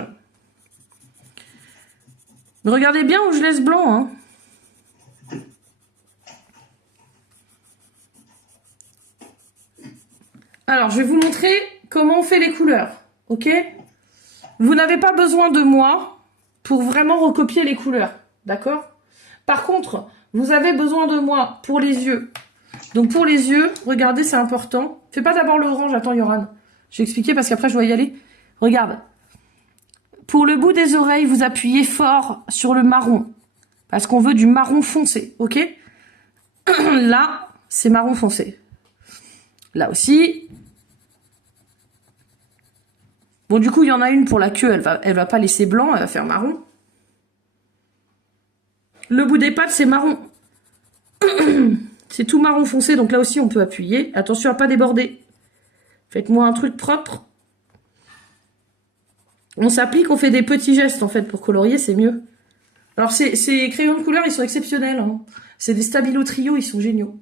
Mais regardez bien où je laisse blanc, hein. Alors, je vais vous montrer comment on fait les couleurs, ok? Vous n'avez pas besoin de moi pour vraiment recopier les couleurs, d'accord? Par contre, vous avez besoin de moi pour les yeux. Donc pour les yeux, regardez, c'est important. Fais pas d'abord l'orange, attends Yoran. Je vais expliquer parce qu'après je dois y aller. Regarde. Pour le bout des oreilles, vous appuyez fort sur le marron. Parce qu'on veut du marron foncé, ok? Là, c'est marron foncé. Là aussi. Bon, du coup, il y en a une pour la queue, elle va pas laisser blanc, elle va faire marron. Le bout des pattes, c'est marron. C'est tout marron foncé, donc là aussi, on peut appuyer. Attention à pas déborder. Faites-moi un truc propre. On s'applique, on fait des petits gestes, en fait, pour colorier, c'est mieux. Alors, ces crayons de couleur, ils sont exceptionnels. Hein. C'est des Stabilo Trio, ils sont géniaux.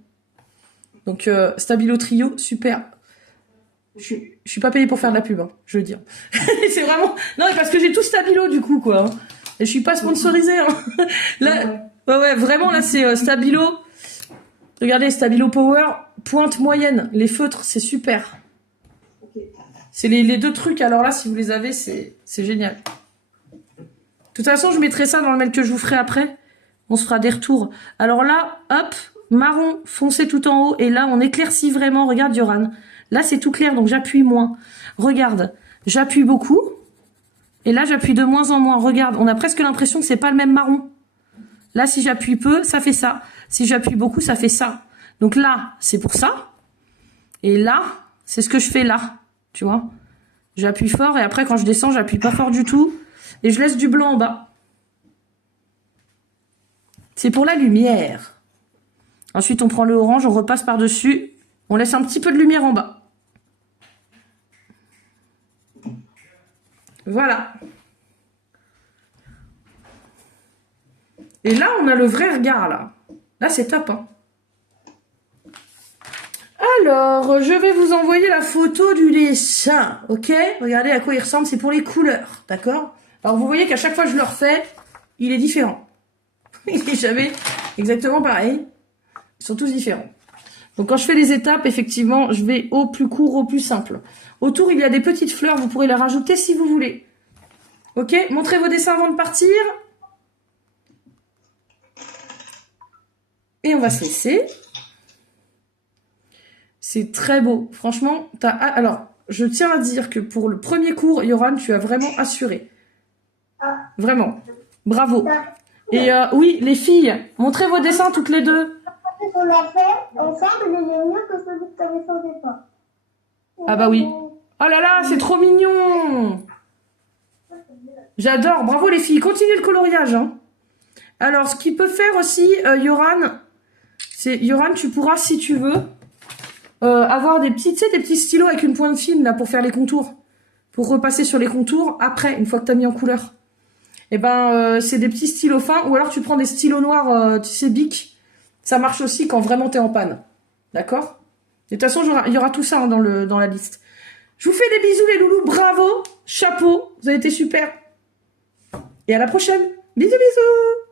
Donc, Stabilo Trio, super. Je suis pas payée pour faire de la pub, hein, je veux dire. C'est vraiment... Non, parce que j'ai tout Stabilo, du coup, quoi. Et je suis pas sponsorisée, hein. Là, ouais, vraiment, là, c'est Stabilo. Regardez, Stabilo Power, pointe moyenne. Les feutres, c'est super. C'est les deux trucs, alors là, si vous les avez, c'est génial. De toute façon, je mettrai ça dans le mail que je vous ferai après. On se fera des retours. Alors là, hop, marron foncé tout en haut. Et là, on éclaircit vraiment. Regarde, Yoran. Là, c'est tout clair, donc j'appuie moins. Regarde, j'appuie beaucoup. Et là, j'appuie de moins en moins. Regarde, on a presque l'impression que c'est pas le même marron. Là, si j'appuie peu, ça fait ça. Si j'appuie beaucoup, ça fait ça. Donc là, c'est pour ça. Et là, c'est ce que je fais là. Tu vois? J'appuie fort et après, quand je descends, j'appuie pas fort du tout. Et je laisse du blanc en bas. C'est pour la lumière. Ensuite, on prend le orange, on repasse par-dessus. On laisse un petit peu de lumière en bas. Voilà. Et là, on a le vrai regard, là. Là, c'est top, hein. Alors, je vais vous envoyer la photo du dessin, ok? Regardez à quoi il ressemble, c'est pour les couleurs, d'accord? Alors, vous voyez qu'à chaque fois que je le refais, il est différent. Il n'est jamais exactement pareil. Ils sont tous différents. Donc, quand je fais les étapes, effectivement, je vais au plus court, au plus simple. Autour, il y a des petites fleurs, vous pourrez les rajouter si vous voulez. Ok? Montrez vos dessins avant de partir. Et on va se laisser. C'est très beau. Franchement, alors, je tiens à dire que pour le premier cours, Yoran, tu as vraiment assuré. Vraiment. Bravo. Et oui, les filles, montrez vos dessins toutes les deux. On l'a fait ensemble, il est mieux que celui que tu avais fait au départ. Ah bah oui. Oh là là, c'est trop mignon. J'adore. Bravo les filles. Continuez le coloriage. Hein. Alors, ce qu'il peut faire aussi, Yoran, c'est... Yoran, tu pourras, si tu veux... avoir des petits, tu sais, des petits stylos avec une pointe fine là pour faire les contours, pour repasser sur les contours après, une fois que t'as mis en couleur. Et ben, c'est des petits stylos fins, ou alors tu prends des stylos noirs, tu sais, Bic. Ça marche aussi quand vraiment t'es en panne. D'accord? De toute façon, il y aura tout ça hein, dans la liste. Je vous fais des bisous les loulous, bravo, chapeau, vous avez été super. Et à la prochaine. Bisous, bisous.